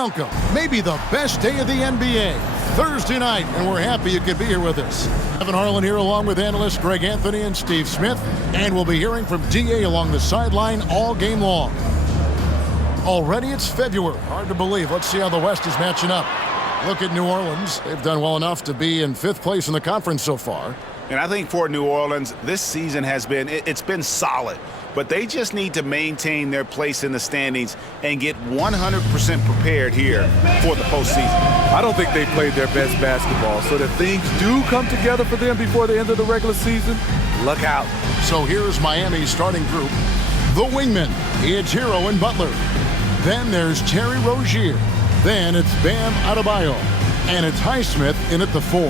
Welcome, maybe the best day of the NBA, Thursday night, and we're happy you could be here with us. Evan Harlan here along with analysts Greg Anthony and Steve Smith, and we'll be hearing from DA along the sideline all game long. Already it's February. Hard to believe. Let's see how the West is matching up. Look at New Orleans. They've done well enough to be in 5th place in the conference so far. And I think for New Orleans, this season has been, it's been solid. But they just need to maintain their place in the standings and get 100% prepared here for the postseason. I don't think they played their best basketball. So if things do come together for them before the end of the regular season, look out. So here's Miami's starting group. The wingmen, it's Hero and Butler. Then there's Terry Rozier. Then it's Bam Adebayo. And it's Highsmith in at the 4.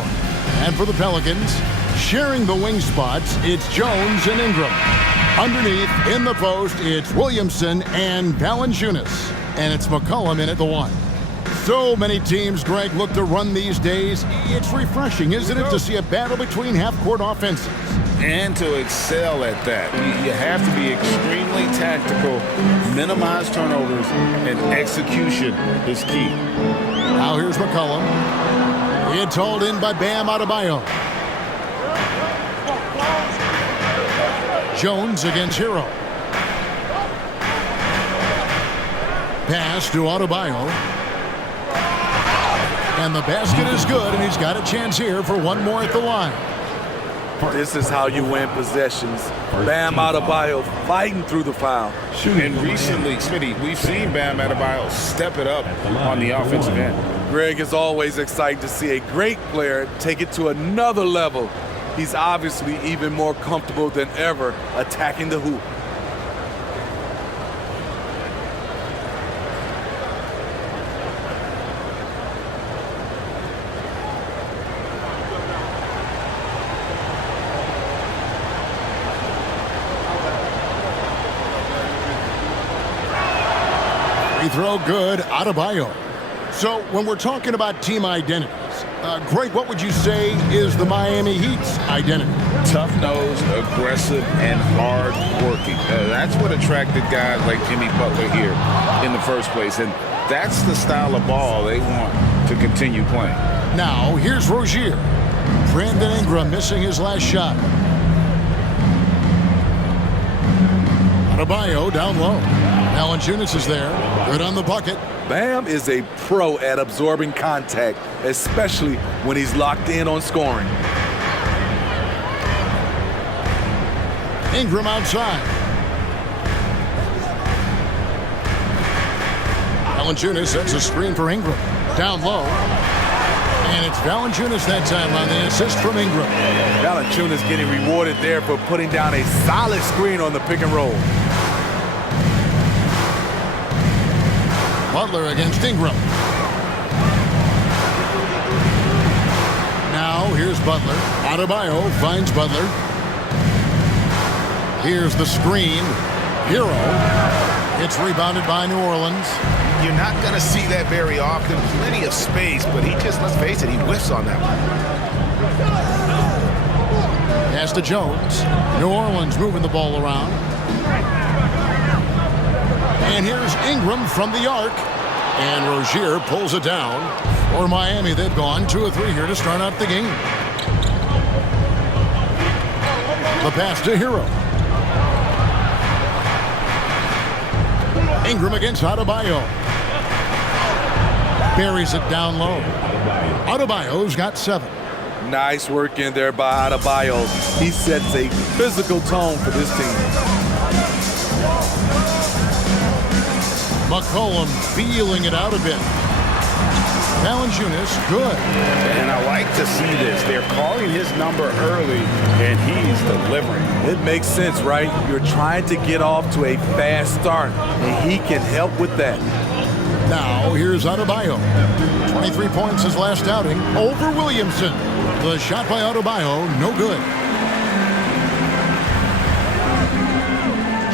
And for the Pelicans, sharing the wing spots, it's Jones and Ingram. Underneath, in the post, it's Williamson and Valanciunas. And it's McCollum in at the 1. So many teams, Greg, look to run these days. It's refreshing, isn't it, to see a battle between half-court offenses? And to excel at that. You have to be extremely tactical, minimize turnovers, and execution is key. Now here's McCollum. It's hauled in by Bam Adebayo. Jones against Hero. Pass to Adebayo. And the basket is good, and he's got a chance here for one more at the line. This is how you win possessions. Bam Adebayo fighting through the foul. And recently, Smitty, we've seen Bam Adebayo step it up on the offensive end. Greg is always excited to see a great player take it to another level. He's obviously even more comfortable than ever attacking the hoop. Free throw good, Adebayo. So when we're talking about team identities, Greg, what would you say is the Miami Heat's identity? Tough-nosed, aggressive, and hard-working. That's what attracted guys like Jimmy Butler here in the first place, and that's the style of ball they want to continue playing. Now, here's Rozier. Brandon Ingram missing his last shot. Adebayo down low. Valanciunas is there. Good on the bucket. Bam is a pro at absorbing contact, especially when he's locked in on scoring. Ingram outside. Valanciunas sets a screen for Ingram. Down low. And it's Valanciunas that time on the assist from Ingram. Valanciunas getting rewarded there for putting down a solid screen on the pick and roll. Butler against Ingram. Now here's Butler. Adebayo finds Butler. Here's the screen. Hero. It's rebounded by New Orleans. You're not going to see that very often. Plenty of space, but he just, let's face it, he whiffs on that one. Pass to Jones. New Orleans moving the ball around. And here's Ingram from the arc. And Rozier pulls it down. For Miami, they've gone 2 of 3 here to start out the game. The pass to Hero. Ingram against Adebayo. Buries it down low. Adebayo's got 7. Nice work in there by Adebayo. He sets a physical tone for this team. McCollum feeling it out a bit. Valanciunas, good. And I like to see this. They're calling his number early, and he's delivering. It makes sense, right? You're trying to get off to a fast start, and he can help with that. Now, here's Adebayo. 23 points his last outing over Williamson. The shot by Adebayo, no good.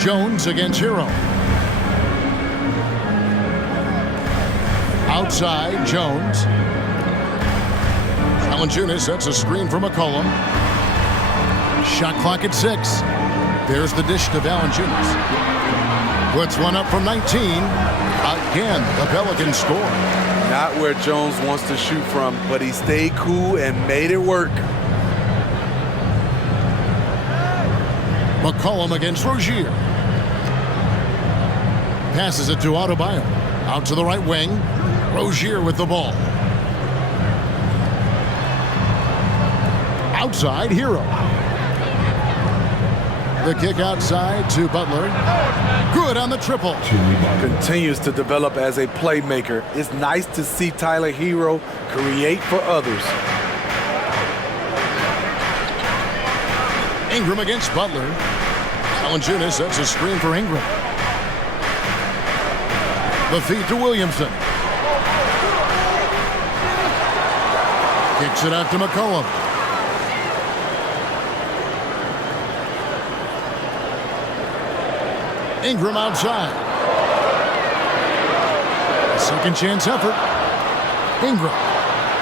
Jones against Hero. Outside, Jones. Valanciunas sets a screen for McCollum. Shot clock at 6. There's the dish to Valanciunas. Puts one up from 19. Again, the Pelicans score. Not where Jones wants to shoot from, but he stayed cool and made it work. McCollum against Rozier. Passes it to Adebayo. Out to the right wing. Rozier with the ball. Outside, Hero. The kick outside to Butler. Good on the triple. Continues to develop as a playmaker. It's nice to see Tyler Hero create for others. Ingram against Butler. Valanciunas sets a screen for Ingram. The feed to Williamson. Kicks it out to McCollum. Ingram outside. Second chance effort. Ingram.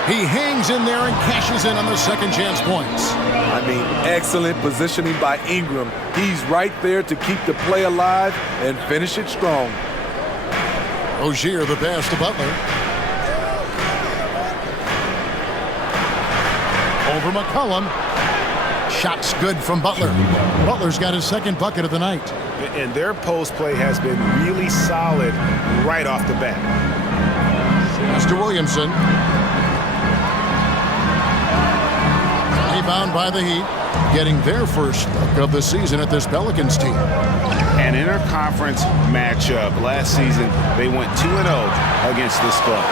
He hangs in there and cashes in on the second chance points. I mean, excellent positioning by Ingram. He's right there to keep the play alive and finish it strong. Rozier the pass to Butler. Over McCollum. Shots good from Butler. Butler's got his second bucket of the night. And their post play has been really solid right off the bat. Pass to Williamson. Rebound by the Heat. Getting their first look of the season at this Pelicans team. An interconference matchup. Last season, they went 2-0 against this club.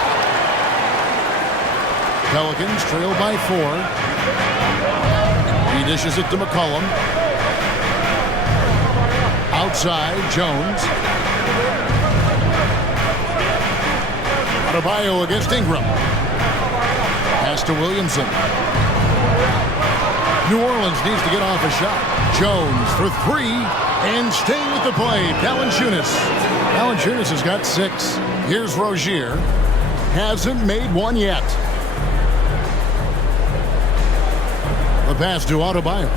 Pelicans trail by 4. He dishes it to McCollum. Outside, Jones. Adebayo against Ingram. Pass to Williamson. New Orleans needs to get off a shot. Jones for 3 and staying with the play. Valanciunas. Valanciunas has got 6. Here's Rozier. Hasn't made one yet. The pass to Adebayo.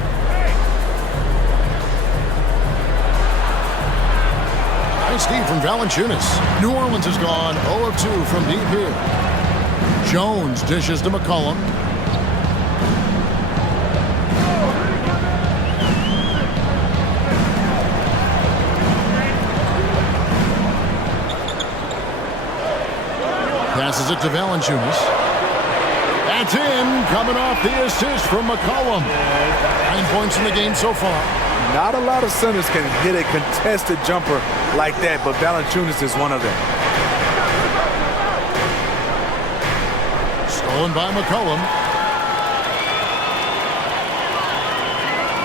Nice D from Valanciunas. New Orleans has gone 0 of 2 from deep here. Jones dishes to McCollum. Passes it to Valanciunas. That's in, coming off the assist from McCollum. 9 points in the game so far. Not a lot of centers can hit a contested jumper like that, but Valanciunas is one of them. Stolen by McCollum.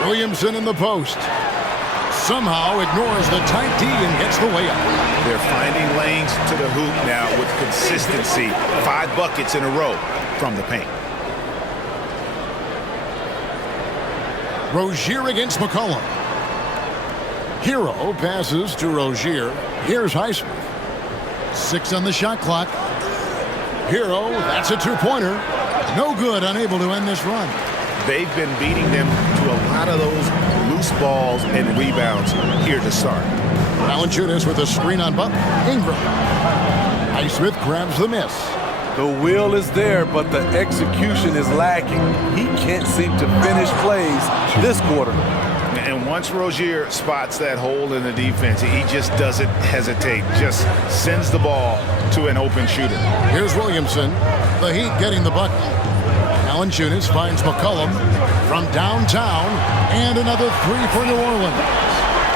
Williamson in the post. Somehow ignores the tight D and gets the layup. They're finding lanes to the hoop now with consistency. 5 buckets in a row from the paint. Rozier against McCollum. Hero passes to Rozier. Here's Highsmith. 6 on the shot clock. Hero, that's a 2-pointer. No good, unable to end this run. They've been beating them to a lot of those loose balls and rebounds here to start. Valanciunas with a screen on Butler. Ingram. Highsmith grabs the miss. The will is there, but the execution is lacking. He can't seem to finish plays this quarter. And once Rozier spots that hole in the defense, he just doesn't hesitate. Just sends the ball to an open shooter. Here's Williamson. The Heat getting the bucket. Valanciunas finds McCollum from downtown, and another 3 for New Orleans.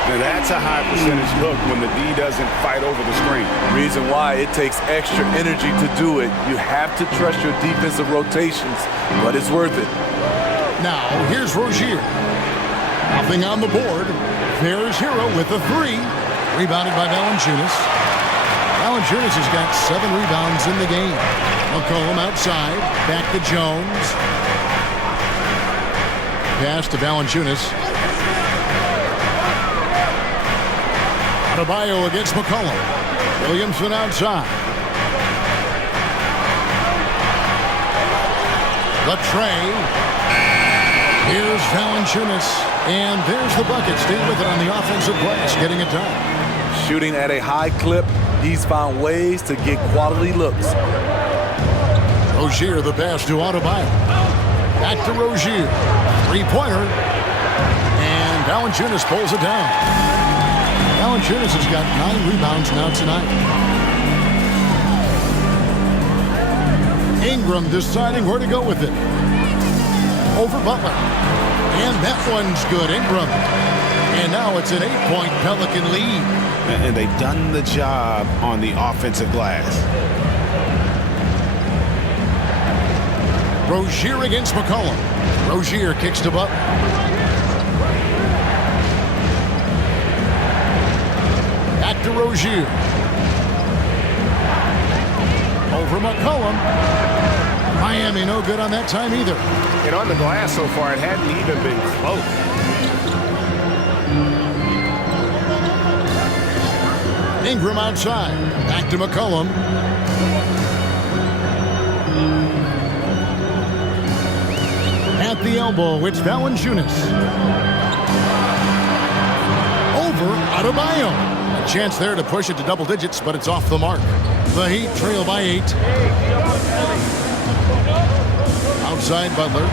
Now that's a high percentage look when the D doesn't fight over the screen. Reason why it takes extra energy to do it. You have to trust your defensive rotations, but it's worth it. Now, here's Rozier. Nothing on the board. There's Hero with the 3. Rebounded by Valanciunas. Valanciunas has got 7 rebounds in the game. McCollum outside. Back to Jones. Pass to Valanciunas. Adebayo against McCollum. Williamson outside. The tray. Here's Valanciunas. And there's the bucket. Stay with it on the offensive glass, getting it done. Shooting at a high clip. He's found ways to get quality looks. Rozier, the pass to Adebayo. Back to Rozier. Three-pointer. And Valanciunas pulls it down. Valanciunas has got 9 rebounds now tonight. Ingram deciding where to go with it. Over Butler. And that one's good. Ingram. And now it's an 8-point Pelican lead. And they've done the job on the offensive glass. Rozier against McCollum. Rozier kicks to Butler. Back to Rozier. Over McCollum. Miami no good on that time either. And on the glass so far, it hadn't even been close. Ingram outside. Back to McCollum. At the elbow, it's Valanciunas. Over Adebayo. A chance there to push it to double digits, but it's off the mark. The Heat trail by 8. Outside Butler.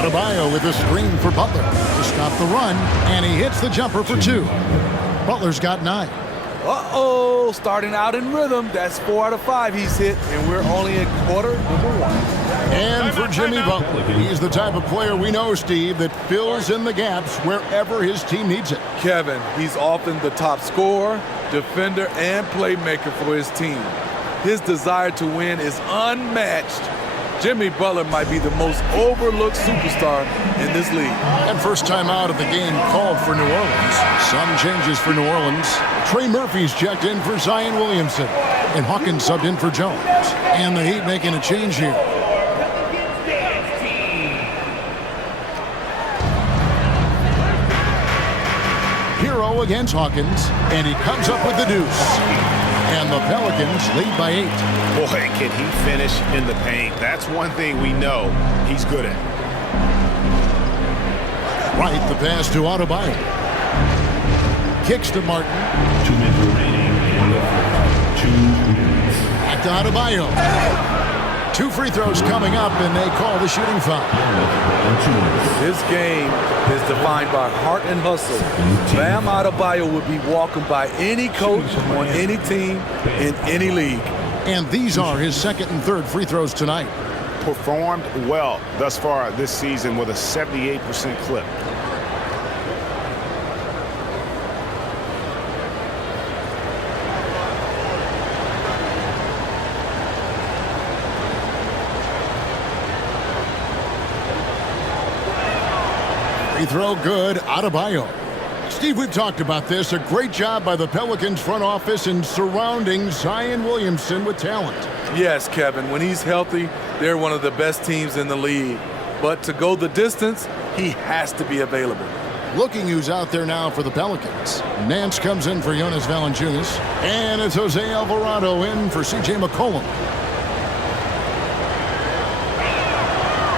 Adebayo with a screen for Butler to stop the run, and he hits the jumper for 2. Butler's got 9. Uh-oh, starting out in rhythm. That's 4 out of 5 he's hit, and we're only at quarter number 1. And for Jimmy Butler, he's the type of player we know, Steve, that fills in the gaps wherever his team needs it. Kevin, he's often the top scorer, defender, and playmaker for his team. His desire to win is unmatched. Jimmy Butler might be the most overlooked superstar in this league. And first time out of the game called for New Orleans. Some changes for New Orleans. Trey Murphy's checked in for Zion Williamson. And Hawkins subbed in for Jones. And the Heat making a change here. Hero against Hawkins. And he comes up with the deuce. And the Pelicans lead by 8. Boy, can he finish in the paint. That's one thing we know he's good at. Right, the pass to Adebayo. Kicks to Martin. 2 minutes remaining in the 2 minutes. Back to Adebayo. 2 free throws coming up, and they call the shooting foul. This game is defined by heart and hustle. Bam Adebayo would be welcomed by any coach on any team in any league. And these are his second and third free throws tonight. Performed well thus far this season with a 78% clip. Free throw good, Adebayo. Steve, we've talked about this. A great job by the Pelicans front office in surrounding Zion Williamson with talent. Yes, Kevin, when he's healthy, they're one of the best teams in the league. But to go the distance, he has to be available. Looking who's out there now for the Pelicans. Nance comes in for Jonas Valanciunas. And it's Jose Alvarado in for C.J. McCollum.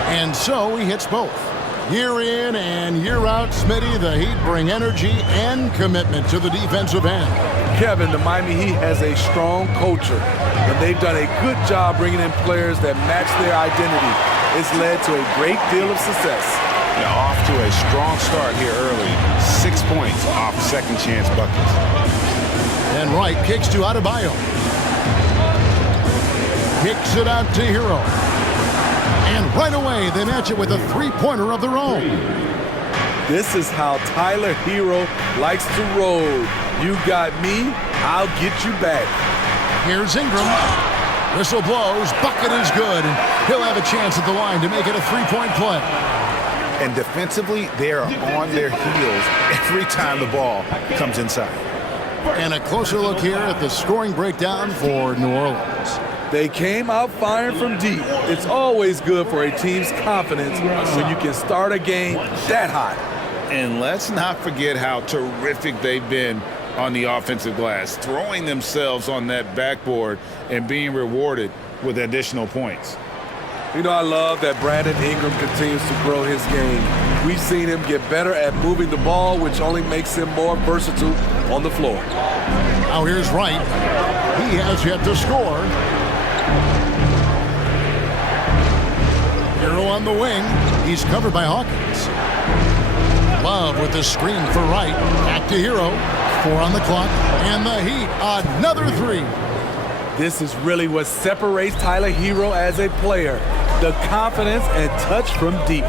And so he hits both. Year in and year out, Smitty, the Heat bring energy and commitment to the defensive end. Kevin, the Miami Heat has a strong culture, and they've done a good job bringing in players that match their identity. It's led to a great deal of success. Now off to a strong start here early. 6 points off second chance buckets. And Wright kicks to Adebayo. Kicks it out to Hero. And right away, they match it with a three-pointer of their own. This is how Tyler Hero likes to roll. You got me, I'll get you back. Here's Ingram. Whistle blows, bucket is good, and he'll have a chance at the line to make it a three-point play. And defensively, they are on their heels every time the ball comes inside. And a closer look here at the scoring breakdown for New Orleans. They came out firing from deep. It's always good for a team's confidence when you can start a game that hot. And let's not forget how terrific they've been on the offensive glass, throwing themselves on that backboard and being rewarded with additional points. You know, I love that Brandon Ingram continues to grow his game. We've seen him get better at moving the ball, which only makes him more versatile on the floor. Now here's Wright. He has yet to score. Hero on the wing. He's covered by Hawkins. Love with the screen for Wright. Back to Hero. 4 on the clock. And the Heat, another 3. This is really what separates Tyler Hero as a player. The confidence and touch from deep.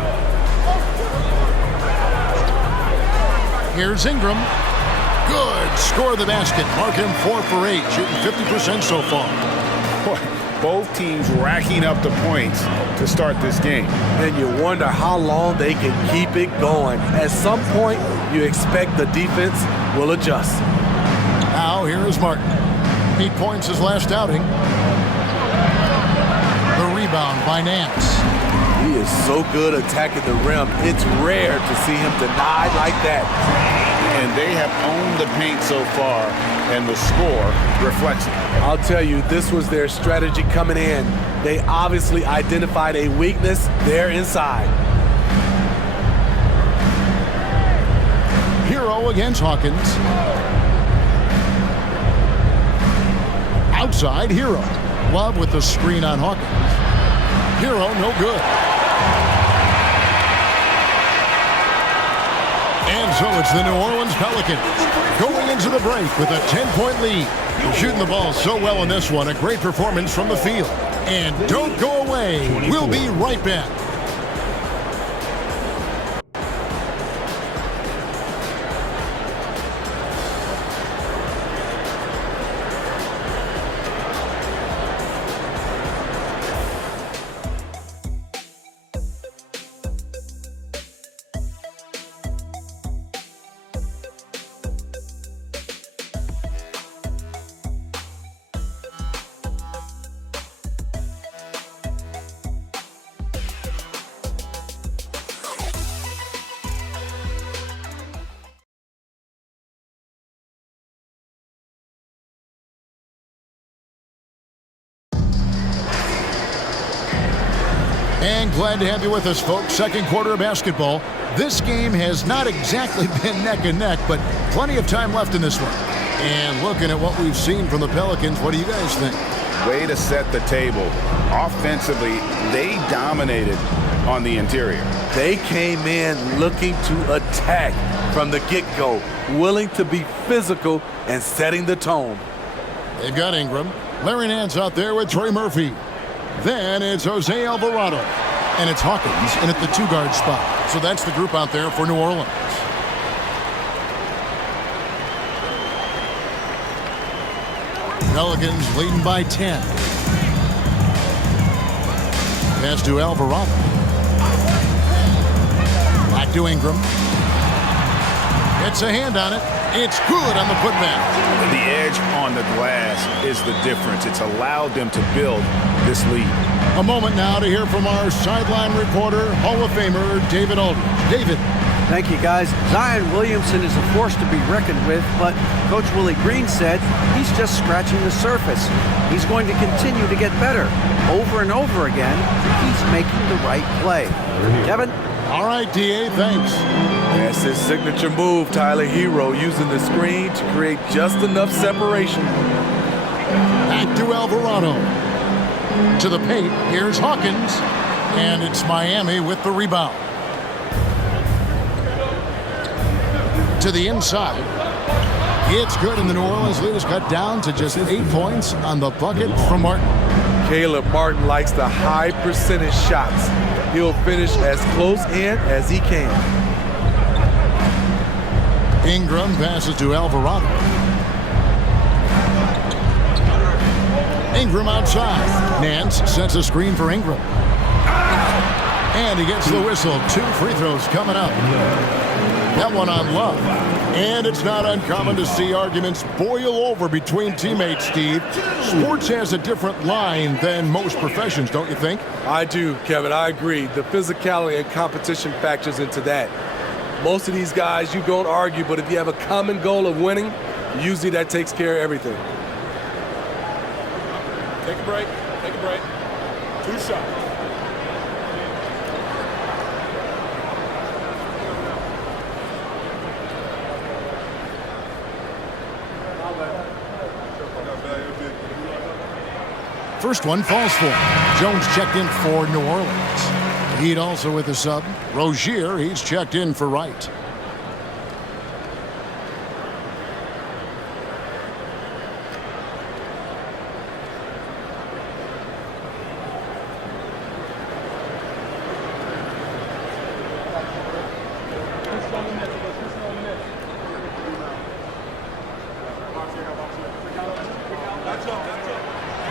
Here's Ingram. Good. Score the basket. Mark him 4 for 8. Shooting 50% so far. Both teams racking up the points to start this game. And you wonder how long they can keep it going. At some point, you expect the defense will adjust. Now here is Martin. 8 points his last outing. The rebound by Nance. He is so good attacking the rim. It's rare to see him denied like that. And they have owned the paint so far, and the score reflects it. I'll tell you, this was their strategy coming in. They obviously identified a weakness there inside. Hero against Hawkins. Outside, Hero. Love with the screen on Hawkins. Hero, no good. And so it's the New Orleans Pelicans going into the break with a 10-point lead. Shooting the ball so well in this one. A great performance from the field. And don't go away. We'll be right back. And glad to have you with us, folks. Second quarter of basketball. This game has not exactly been neck and neck, but plenty of time left in this one. And looking at what we've seen from the Pelicans, what do you guys think? Way to set the table. Offensively, they dominated on the interior. They came in looking to attack from the get-go, willing to be physical and setting the tone. They've got Ingram. Larry Nance out there with Trey Murphy. Then it's Jose Alvarado. And it's Hawkins in at the 2-guard spot. So that's the group out there for New Orleans. Pelicans leading by 10. Pass to Alvarado. Back to Ingram. Gets a hand on it. It's good on the putback. The edge on the glass is the difference. It's allowed them to build this lead. A moment now to hear from our sideline reporter, Hall of Famer David Aldridge. David. Thank you, guys. Zion Williamson is a force to be reckoned with, but Coach Willie Green said he's just scratching the surface. He's going to continue to get better. Over and over again, he's making the right play. Kevin? All right, D.A., thanks. That's his signature move, Tyler Hero, using the screen to create just enough separation. Back to Alvarado. To the paint, here's Hawkins. And it's Miami with the rebound. To the inside. It's good, and the New Orleans lead is cut down to just 8 points on the bucket from Martin. Caleb Martin likes the high percentage shots. He'll finish as close in as he can. Ingram passes to Alvarado. Ingram outside. Nance sets a screen for Ingram. And he gets the whistle. 2 free throws coming up. That one on Love. And it's not uncommon to see arguments boil over between teammates, Steve. Sports has a different line than most professions, don't you think? I do, Kevin. I agree. The physicality and competition factors into that. Most of these guys, you don't argue, but if you have a common goal of winning, usually that takes care of everything. Take a break. Take a break. 2 shots. first one falls for him. Jones checked in for New Orleans. Heat also with the sub. Rozier, he's checked in for Wright.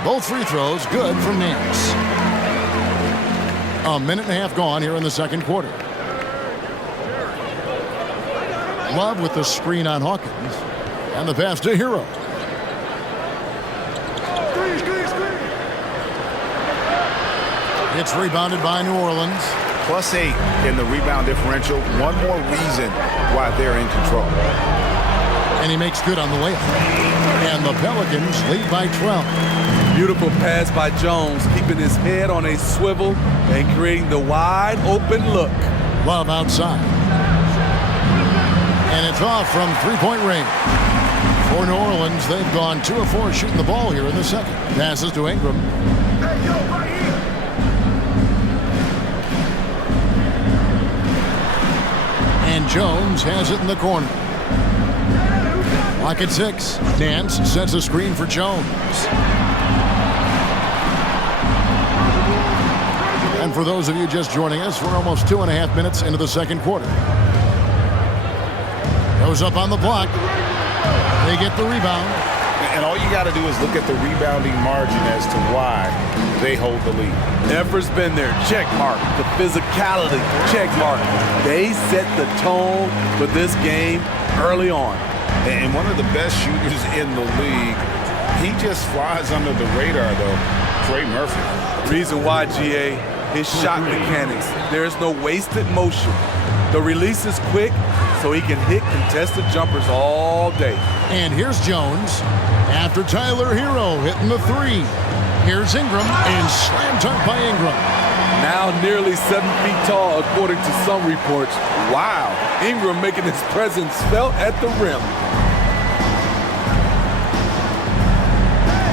Both free throws good from Nance. A minute and a half gone here in the second quarter. Love with the screen on Hawkins. And the pass to Hero. It's rebounded by New Orleans. +8 in the rebound differential. One more reason why they're in control. And he makes good on the layup. And the Pelicans lead by 12. Beautiful pass by Jones, keeping his head on a swivel and creating the wide open look. Love outside. And it's off from three-point range. For New Orleans, they've gone 2 of 4 shooting the ball here in the second. Passes to Ingram. And Jones has it in the corner. Lock at 6. Nance sets a screen for Jones. And for those of you just joining us, we're almost 2.5 minutes into the second quarter. Goes up on the block. They get the rebound. And all you got to do is look at the rebounding margin as to why they hold the lead. Effort's been there, check mark. The physicality, check mark. They set the tone for this game early on. And one of the best shooters in the league, he just flies under the radar, though, Trey Murphy. Reason why, GA, his shot mechanics. There's no wasted motion. The release is quick, so he can hit contested jumpers all day. And here's Jones after Tyler Hero hitting the 3. Here's Ingram, and slam dunk by Ingram. Now nearly 7 feet tall, according to some reports. Wow, Ingram making his presence felt at the rim.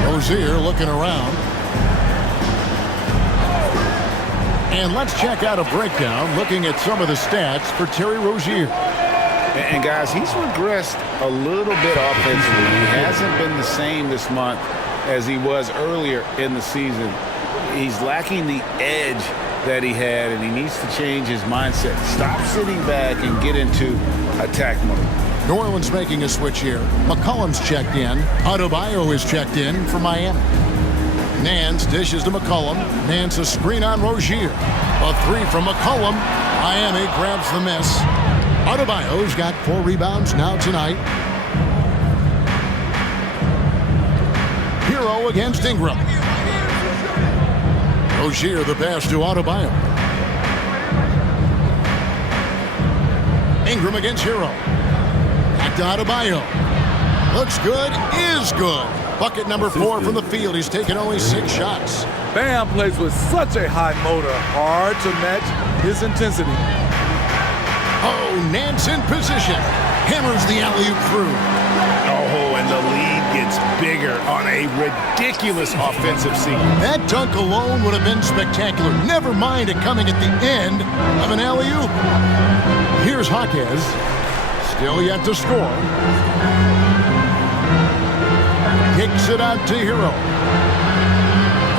Rozier looking around. And let's check out a breakdown looking at some of the stats for Terry Rozier. And guys, he's regressed a little bit offensively. He hasn't been the same this month as he was earlier in the season. He's lacking the edge that he had, and he needs to change his mindset. Stop sitting back and get into attack mode. New Orleans making a switch here. McCollum's checked in. Adebayo is checked in for Miami. Nance dishes to McCollum. Nance a screen on Rozier. A 3 from McCollum. Miami grabs the miss. Adebayo's got 4 rebounds now tonight. Hero against Ingram. Rozier the pass to Adebayo. Ingram against Hero. Back to Adebayo. Looks good, is good. Bucket number 4 from the field. He's taken only 6 shots. Bam plays with such a high motor. Hard to match his intensity. Oh, Nance in position. Hammers the alley-oop through. Oh, and the lead gets bigger on a ridiculous offensive sequence. That dunk alone would have been spectacular. Never mind it coming at the end of an alley-oop. Here's Hawkins. Still yet to score. Kicks it out to Hero.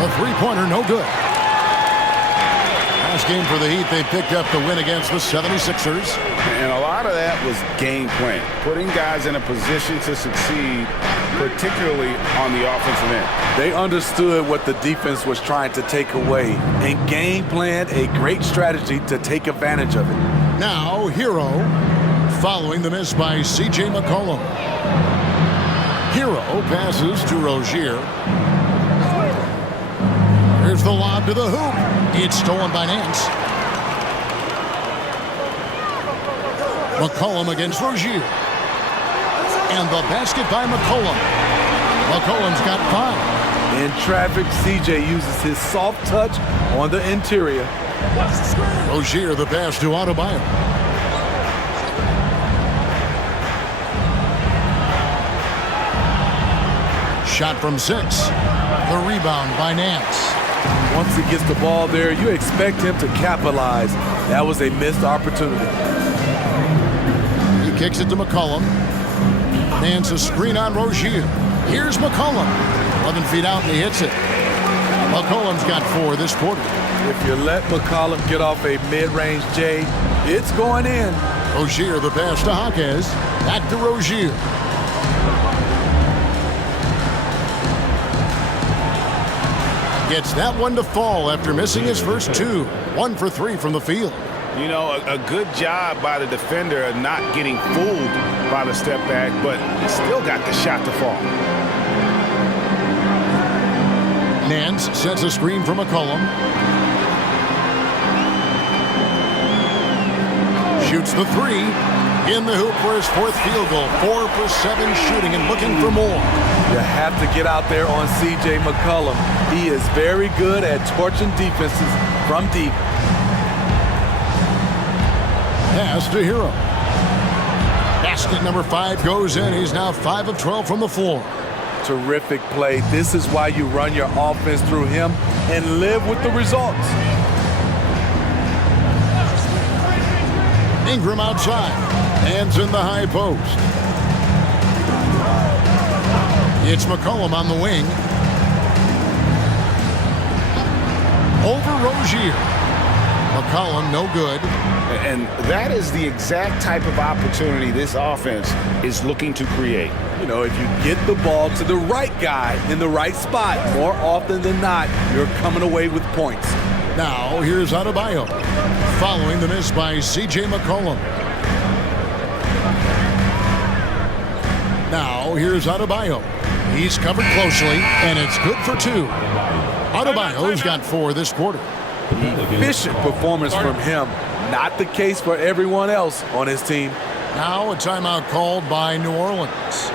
A 3-pointer, no good. Last game for the Heat, they picked up the win against the 76ers. And a lot of that was game plan, putting guys in a position to succeed, particularly on the offensive end. They understood what the defense was trying to take away and game planned a great strategy to take advantage of it. Now, Hero following the miss by C.J. McCollum. Hero passes to Rozier. Here's the lob to the hoop. It's stolen by Nance. McCollum against Rozier. And the basket by McCollum. McCollum's got 5. In traffic, CJ uses his soft touch on the interior. Rozier the pass to Adebayo. Shot from 6. The rebound by Nance. Once he gets the ball there, you expect him to capitalize. That was a missed opportunity. He kicks it to McCollum. Nance a screen on Rozier. Here's McCollum. 11 feet out and he hits it. McCollum's got 4 this quarter. If you let McCollum get off a mid-range J, it's going in. Rozier the pass to Hawkes. Back to Rozier. Gets that one to fall after missing his first 2. 1 for 3 from the field. You know, a good job by the defender of not getting fooled by the step back, but still got the shot to fall. Nance sets a screen for McCollum. Shoots the 3. In the hoop for his 4th field goal. 4 for 7 shooting and looking for more. You have to get out there on C.J. McCollum. He is very good at torching defenses from deep. Pass to Hero. Basket number 5 goes in. He's now 5 of 12 from the floor. Terrific play. This is why you run your offense through him and live with the results. Ingram outside. Hands in the high post. It's McCollum on the wing. Over Rozier. McCollum no good. And that is the exact type of opportunity this offense is looking to create. You know, if you get the ball to the right guy in the right spot, more often than not, you're coming away with points. Now, here's Adebayo, following the miss by C.J. McCollum. Now, here's Adebayo. He's covered closely, and it's good for 2. Adebayo's got 4 this quarter. Efficient performance from him. Not the case for everyone else on his team. Now, a timeout called by New Orleans.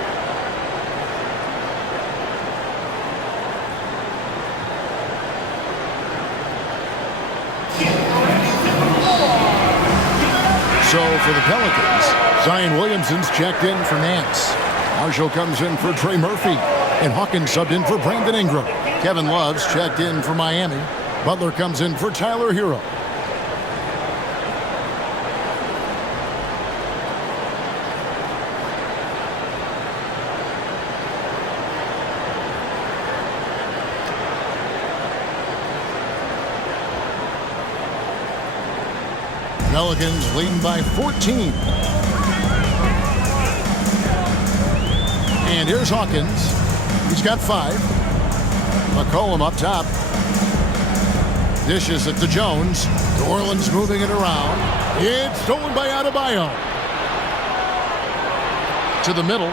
So for the Pelicans, Zion Williamson's checked in for Nance. Marshall comes in for Trey Murphy. And Hawkins subbed in for Brandon Ingram. Kevin Love's checked in for Miami. Butler comes in for Tyler Hero. Pelicans leading by 14. And here's Hawkins. He's got 5. McCollum up top. Dishes it to Jones. New Orleans moving it around. It's stolen by Adebayo. To the middle.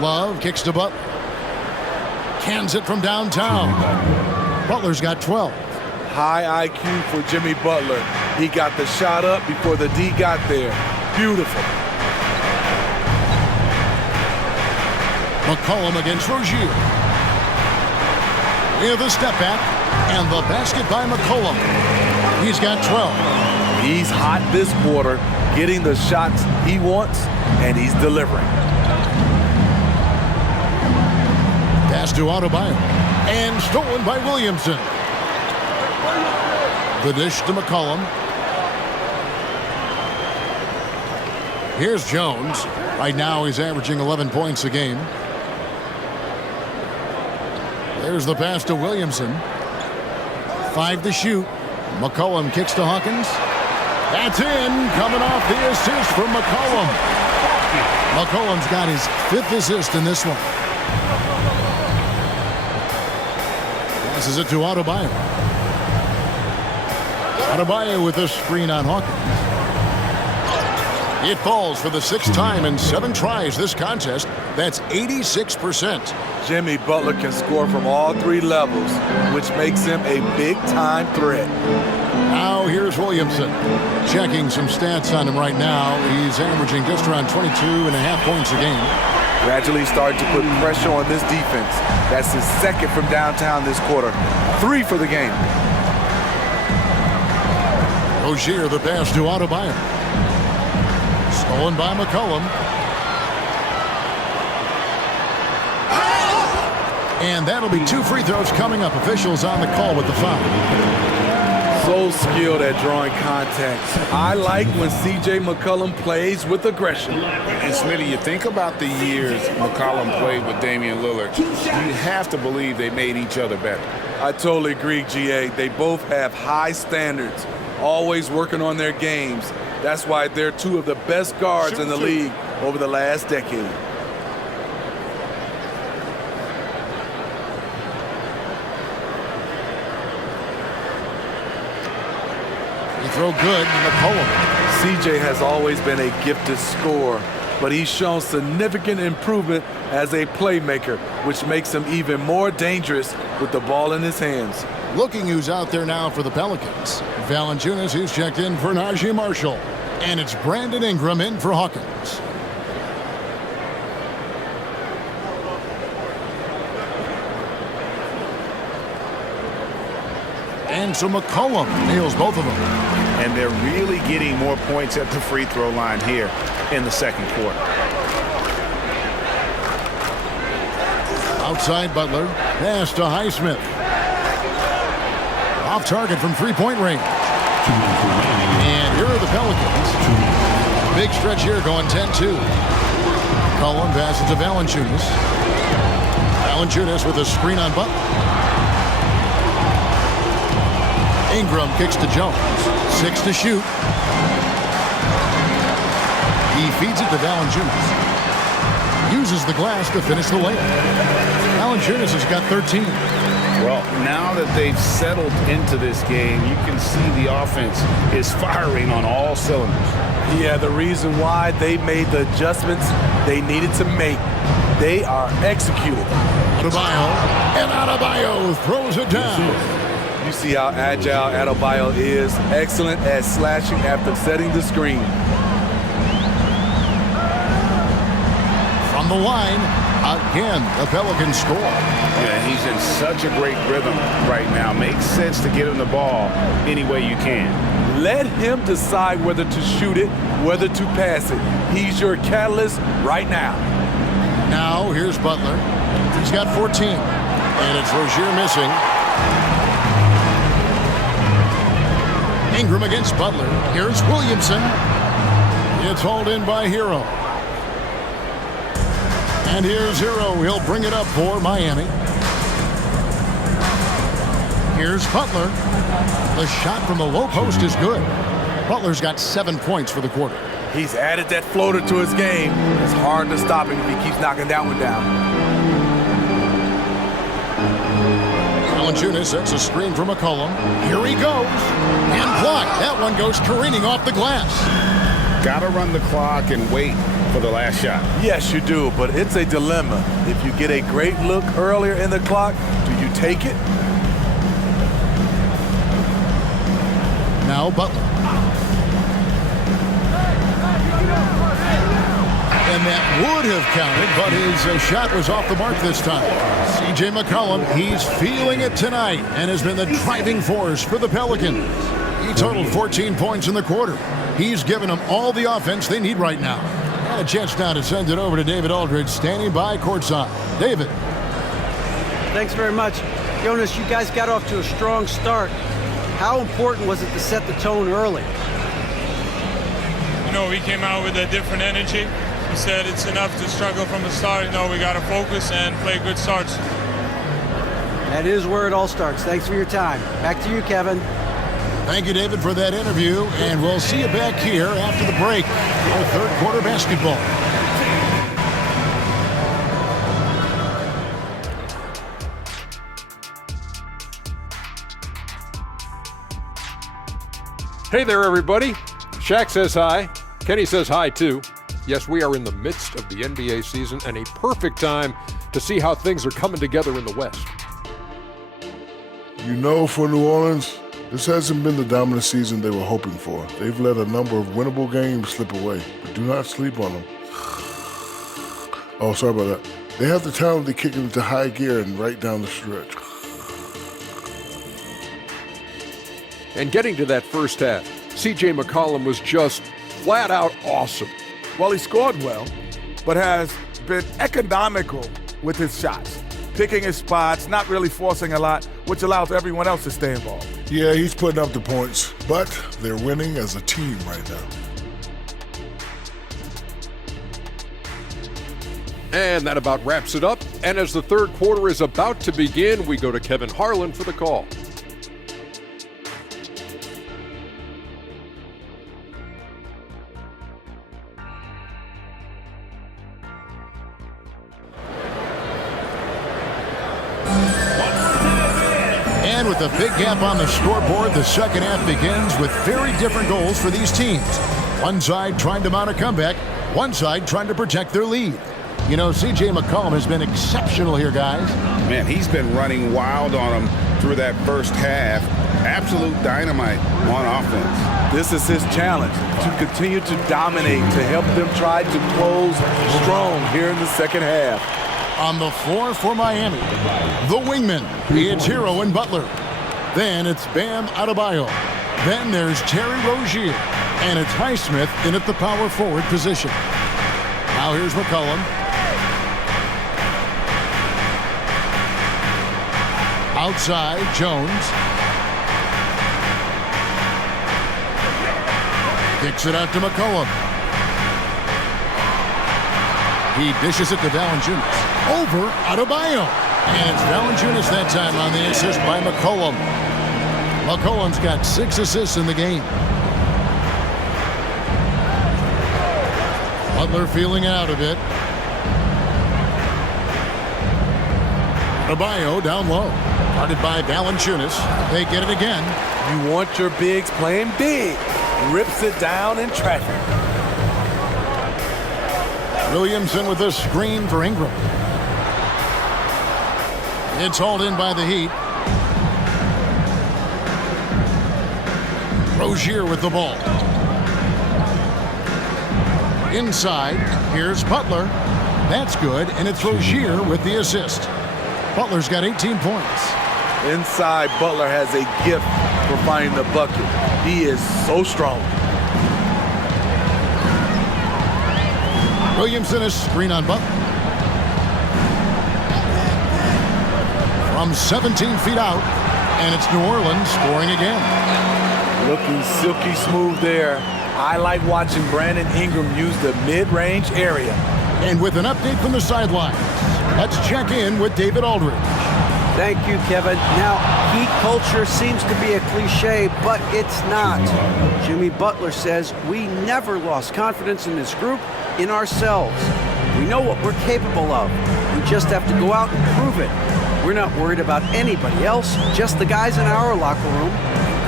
Love kicks to Butler. Cans it from downtown. Butler's got 12. High IQ for Jimmy Butler. He got the shot up before the D got there. Beautiful. McCollum against Rozier. With a step back, and the basket by McCollum. He's got 12. He's hot this quarter, getting the shots he wants, and he's delivering. Pass to Adebayo, and stolen by Williamson. The dish to McCollum. Here's Jones. Right now he's averaging 11 points a game. There's the pass to Williamson. 5 to shoot. McCollum kicks to Hawkins. That's in. Coming off the assist from McCollum. McCollum's got his 5th assist in this one. Passes it to Adebayo. Adebayo with a screen on Hawkins. It falls for the 6th time in 7 tries this contest. That's 86%. Jimmy Butler can score from all 3 levels, which makes him a big-time threat. Now here's Williamson. Checking some stats on him right now. He's averaging just around 22.5 points a game. Gradually starting to put pressure on this defense. That's his 2nd from downtown this quarter. 3 for the game. Rozier the pass to Adebayo. Stolen by McCollum. And that'll be 2 free throws coming up. Officials on the call with the foul. So skilled at drawing contact. I like when C.J. McCollum plays with aggression. And Smitty, you think about the years McCollum played with Damian Lillard, you have to believe they made each other better. I totally agree, G.A. They both have high standards, always working on their games. That's why they're 2 of the best guards in the league over the last decade. Throw good, McCollum. CJ has always been a gifted scorer, but he's shown significant improvement as a playmaker, which makes him even more dangerous with the ball in his hands. Looking who's out there now for the Pelicans. Valanciunas, who's checked in for Najee Marshall. And it's Brandon Ingram in for Hawkins. And so McCollum nails both of them. And they're really getting more points at the free throw line here in the second quarter. Outside Butler. Pass to Highsmith. Off target from three-point range. And here are the Pelicans. Big stretch here going 10-2. McCollum passes to Valanciunas. Valanciunas with a screen on Butler. Ingram kicks to Jones. 6 to shoot. He feeds it to Valanciunas. Uses the glass to finish the layup. Valanciunas has got 13. Well, now that they've settled into this game, you can see the offense is firing on all cylinders. Yeah, the reason why they made the adjustments they needed to make. They are executing. Adebayo. And Adebayo throws it down. You see how agile Adebayo is. Excellent at slashing after setting the screen. From the line, again, the Pelicans score. Yeah, he's in such a great rhythm right now. Makes sense to get him the ball any way you can. Let him decide whether to shoot it, whether to pass it. He's your catalyst right now. Now, here's Butler. He's got 14. And it's Rozier missing. Ingram against Butler. Here's Williamson. It's hauled in by Hero. And here's Hero. He'll bring it up for Miami. Here's Butler. The shot from the low post is good. Butler's got 7 points for the quarter. He's added that floater to his game. It's hard to stop him if he keeps knocking that one down. Valanciunas sets a screen for McCollum. Here he goes. And blocked. That one goes careening off the glass. Got to run the clock and wait for the last shot. Yes, you do, but it's a dilemma. If you get a great look earlier in the clock, do you take it? Now Butler. And that would have counted, but his shot was off the mark this time. C.J. McCollum, he's feeling it tonight and has been the driving force for the Pelicans. He totaled 14 points in the quarter. He's given them all the offense they need right now. And a chance now to send it over to David Aldridge, standing by courtside. David. Thanks very much. Jonas, you guys got off to a strong start. How important was it to set the tone early? You know, we came out with a different energy. We said it's enough to struggle from the start. You know, we got to focus and play good starts. That is where it all starts. Thanks for your time. Back to you, Kevin. Thank you, David, for that interview, and we'll see you back here after the break for third quarter basketball. Hey there, everybody. Shaq says hi. Kenny says hi, too. Yes, we are in the midst of the NBA season and a perfect time to see how things are coming together in the West. You know, for New Orleans, this hasn't been the dominant season they were hoping for. They've let a number of winnable games slip away, but do not sleep on them. Oh, sorry about that. They have the talent to kick it into high gear and right down the stretch. And getting to that first half, C.J. McCollum was just flat out awesome. Well, he scored well, but has been economical with his shots. picking his spots, not really forcing a lot, which allows everyone else to stay involved. Yeah, he's putting up the points, but they're winning as a team right now. And that about wraps it up. And as the third quarter is about to begin, we go to Kevin Harlan for the call. And with a big gap on the scoreboard, the second half begins with very different goals for these teams. One side trying to mount a comeback, one side trying to protect their lead. You know, C.J. McCollum has been exceptional here, guys. Man, he's been running wild on them through that first half. Absolute dynamite on offense. This is his challenge, to continue to dominate, to help them try to close strong here in the second half. On the floor for Miami, the wingman, it's Hero and Butler. Then it's Bam Adebayo. Then there's Terry Rozier. And it's Highsmith in at the power forward position. Now here's McCollum. Outside, Jones. Kicks it out to McCollum. He dishes it to Valanciunas. Over Adebayo. And it's Valanciunas that time on the assist by McCollum. McCollum's got 6 assists in the game. Butler feeling it out a bit. Adebayo down low. Guarded by Valanciunas. They get it again. You want your bigs playing big. Rips it down in traffic. Williamson with a screen for Ingram. It's hauled in by the Heat. Rozier with the ball. Inside, here's Butler. That's good, and it's Rozier with the assist. Butler's got 18 points. Inside, Butler has a gift for finding the bucket. He is so strong. Williamson is screen on Butler. From 17 feet out, and it's New Orleans scoring again. Looking silky smooth there. I like watching Brandon Ingram use the mid-range area. And with an update from the sidelines, let's check in with David Aldridge. Thank you, Kevin. Now, Heat culture seems to be a cliche, but it's not. Jimmy Butler says we never lost confidence in this group, in ourselves. We know what we're capable of. We just have to go out and prove it. We're not worried about anybody else, just the guys in our locker room,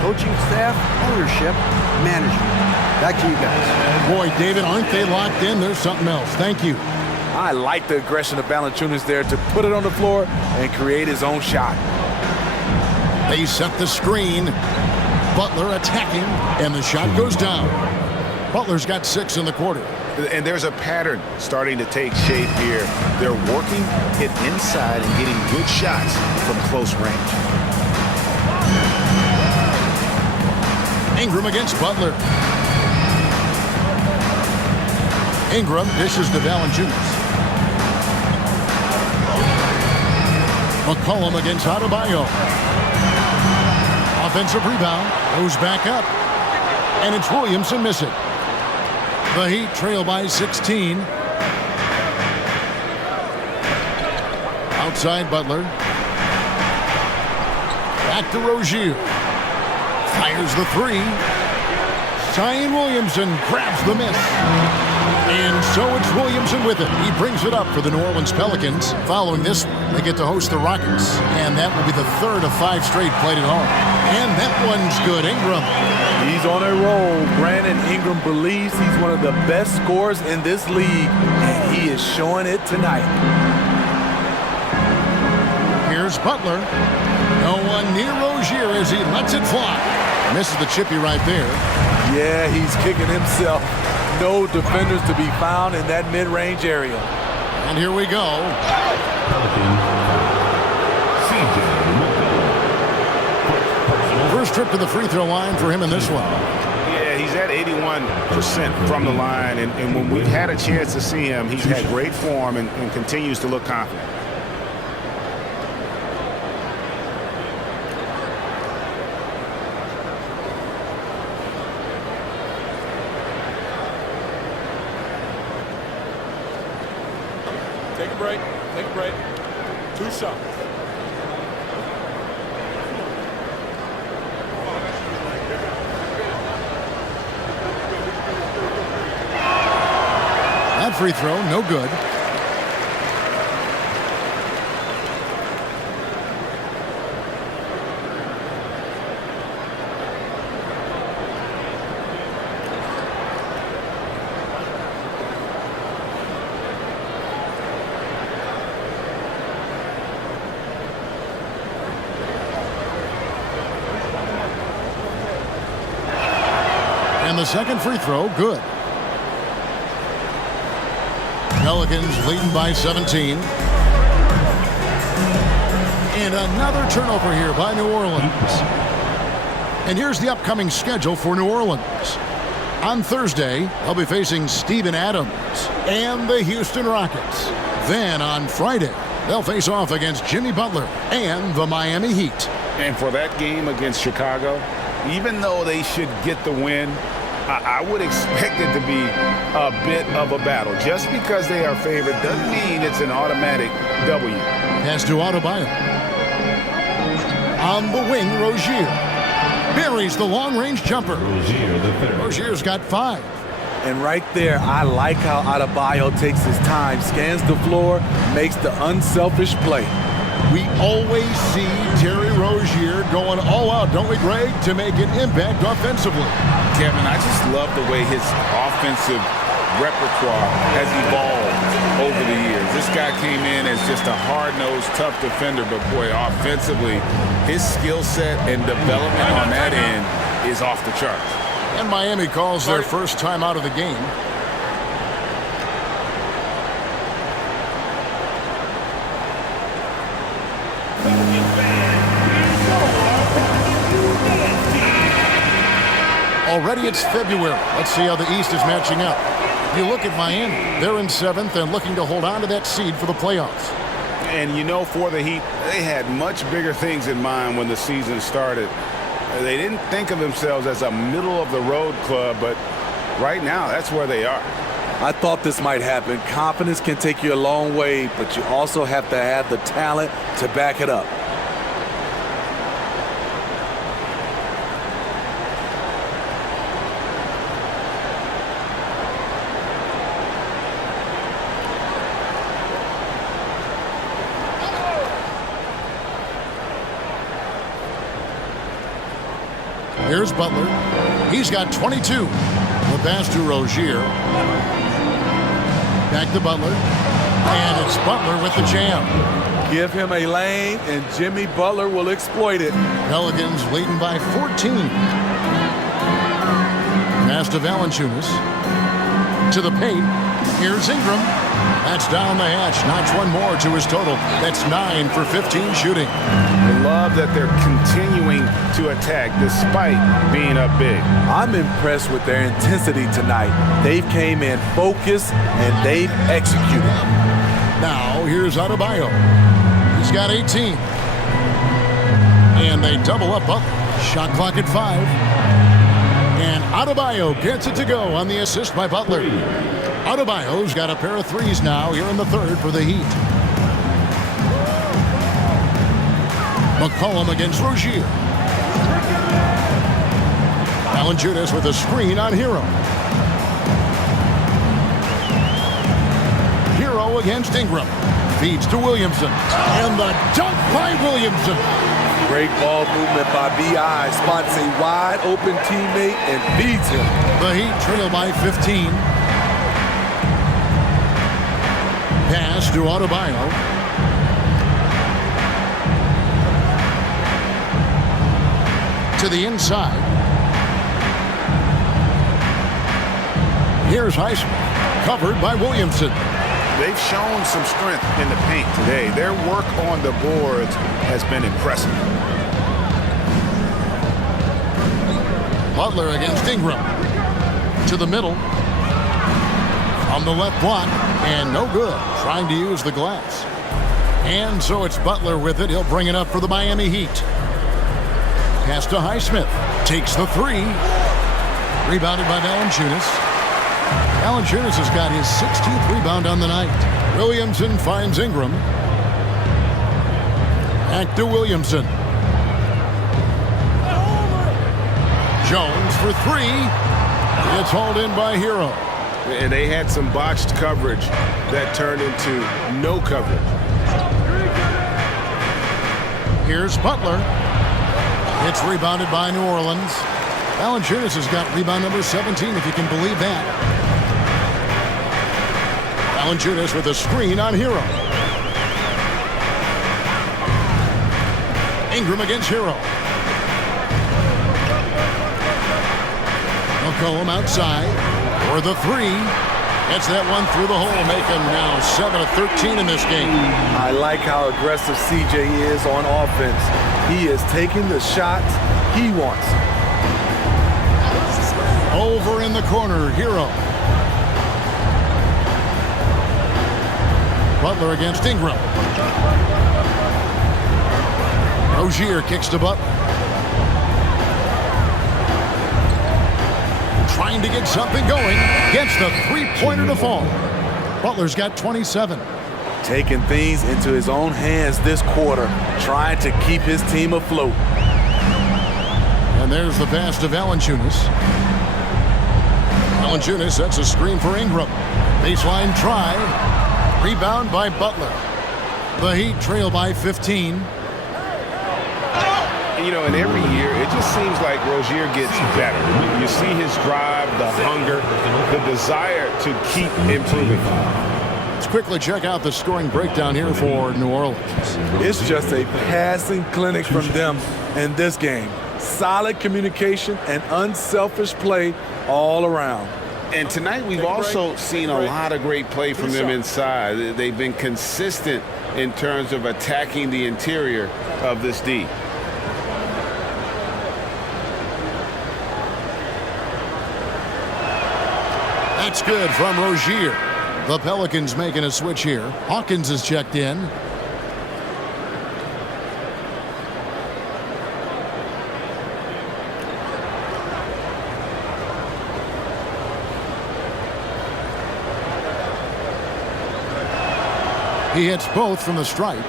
coaching staff, ownership, management. Back to you guys. Boy, David, aren't they locked in? There's something else. Thank you. I like the aggression of Valanciunas there to put it on the floor and create his own shot. They set the screen. Butler attacking, and the shot goes down. Butler's got 6 in the quarter. And there's a pattern starting to take shape here. They're working it inside and getting good shots from close range. Ingram against Butler. Ingram dishes to Valanciunas. McCollum against Adebayo. Offensive rebound. Goes back up. And it's Williamson missing. The Heat trail by 16. Outside Butler. Back to Rozier. Fires the 3. Zion Williamson grabs the miss. And so it's Williamson with it. He brings it up for the New Orleans Pelicans. Following this, they get to host the Rockets. And that will be the 3rd of 5 straight played at home. And that one's good. Ingram. He's on a roll. Brandon Ingram believes he's one of the best scorers in this league, and he is showing it tonight. Here's Butler. No one near Rozier as he lets it fly. Misses the chippy right there. Yeah, he's kicking himself. No defenders to be found in that mid-range area. And here we go. First trip to the free throw line for him in this one. Yeah, he's at 81% from the line, and when we've had a chance to see him, he's had great form and continues to look confident. break. Take a break. 2 shots. That free throw, no good. And the second free throw, good. Pelicans leading by 17. And another turnover here by New Orleans. And here's the upcoming schedule for New Orleans. On Thursday, they'll be facing Steven Adams and the Houston Rockets. Then on Friday, they'll face off against Jimmy Butler and the Miami Heat. And for that game against Chicago, even though they should get the win, I would expect it to be a bit of a battle. Just because they are favored doesn't mean it's an automatic W. Pass to Adebayo. On the wing, Rozier. Buries the long-range jumper. Rozier the third. Rozier's got 5. And right there, I like how Adebayo takes his time, scans the floor, makes the unselfish play. We always see Terry Rozier going all out, don't we, Greg, to make an impact offensively. Kevin, I just love the way his offensive repertoire has evolved over the years. This guy came in as just a hard-nosed, tough defender, but boy, offensively, his skill set and development on that end is off the charts. And Miami calls their first time out of the game. Already it's February. Let's see how the East is matching up. You look at Miami, they're in 7th and looking to hold on to that seed for the playoffs. And you know, for the Heat, they had much bigger things in mind when the season started. They didn't think of themselves as a middle-of-the-road club, but right now, that's where they are. I thought this might happen. Confidence can take you a long way, but you also have to have the talent to back it up. Here's Butler. He's got 22. The pass to Rozier. Back to Butler. And it's Butler with the jam. Give him a lane, and Jimmy Butler will exploit it. Pelicans leading by 14. Pass to Valanciunas. To the paint. Here's Ingram. That's down the hatch. Knocks one more to his total. That's 9 for 15 shooting. I love that they're continuing to attack despite being up big. I'm impressed with their intensity tonight. They've came in focused, and they've executed. Now, here's Adebayo. He's got 18. And they double up Butler. Shot clock at 5. And Adebayo gets it to go on the assist by Butler. Adebayo's got a pair of threes now here in the third for the Heat. McCollum against Rozier. Valanciunas with a screen on Hero. Hero against Ingram. Feeds to Williamson. And the dunk by Williamson. Great ball movement by B.I. Spots a wide open teammate and feeds him. The Heat trail by 15. Pass to Adebayo. To the inside. Here's Highsmith, covered by Williamson. They've shown some strength in the paint today. Their work on the boards has been impressive. Butler against Ingram. To the middle. On the left block. And no good. Trying to use the glass. And so it's Butler with it. He'll bring it up for the Miami Heat. Pass to Highsmith. Takes the three. Rebounded by Valanciunas. Valanciunas has got his 16th rebound on the night. Williamson finds Ingram. Back to Williamson. Jones for three. It's hauled in by Hero. And they had some botched coverage that turned into no coverage. Here's Butler. It's rebounded by New Orleans. Valanciunas has got rebound number 17, if you can believe that. Valanciunas with a screen on Hero. Ingram against Hero. McCollum outside for the three. Gets that one through the hole, making now 7 of 13 in this game. I like how aggressive CJ is on offense. He is taking the shots he wants. Over in the corner, Hero. Butler against Ingram. Rozier kicks to Butler. Trying to get something going. Gets the three-pointer to fall. Butler's got 27. Taking things into his own hands this quarter, trying to keep his team afloat. And there's the pass to Valanciunas. Valanciunas sets a screen for Ingram. Baseline try. Rebound by Butler. The Heat trail by 15. You know, and every year, it just seems like Rozier gets better. You see his drive, the hunger, the desire to keep improving. Let's quickly check out the scoring breakdown here for New Orleans. It's just a passing clinic from them in this game. Solid communication and unselfish play all around. And tonight we've also seen a lot of great play from them inside. They've been consistent in terms of attacking the interior of this D. That's good from Rozier. The Pelicans making a switch here. Hawkins is checked in. He hits both from the stripe.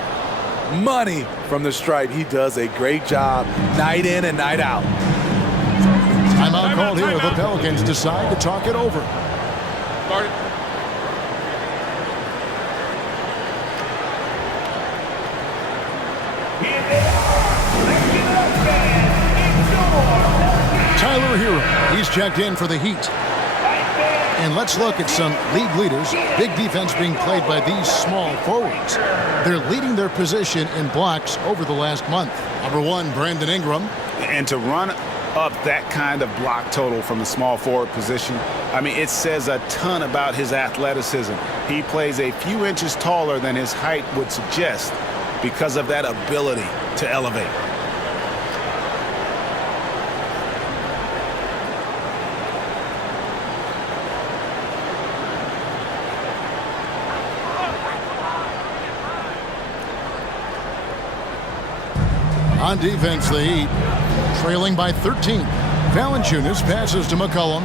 Money from the stripe. He does a great job night in and night out. Timeout called here. The Pelicans decide to talk it over. Tyler Hero, he's checked in for the Heat. And let's look at some league leaders. Big defense being played by these small forwards. They're leading their position in blocks over the last month. Number 1, Brandon Ingram. And to run up that kind of block total from the small forward position, I mean, it says a ton about his athleticism. He plays a few inches taller than his height would suggest because of that ability to elevate. On defense, the Heat trailing by 13. Valanciunas passes to McCollum.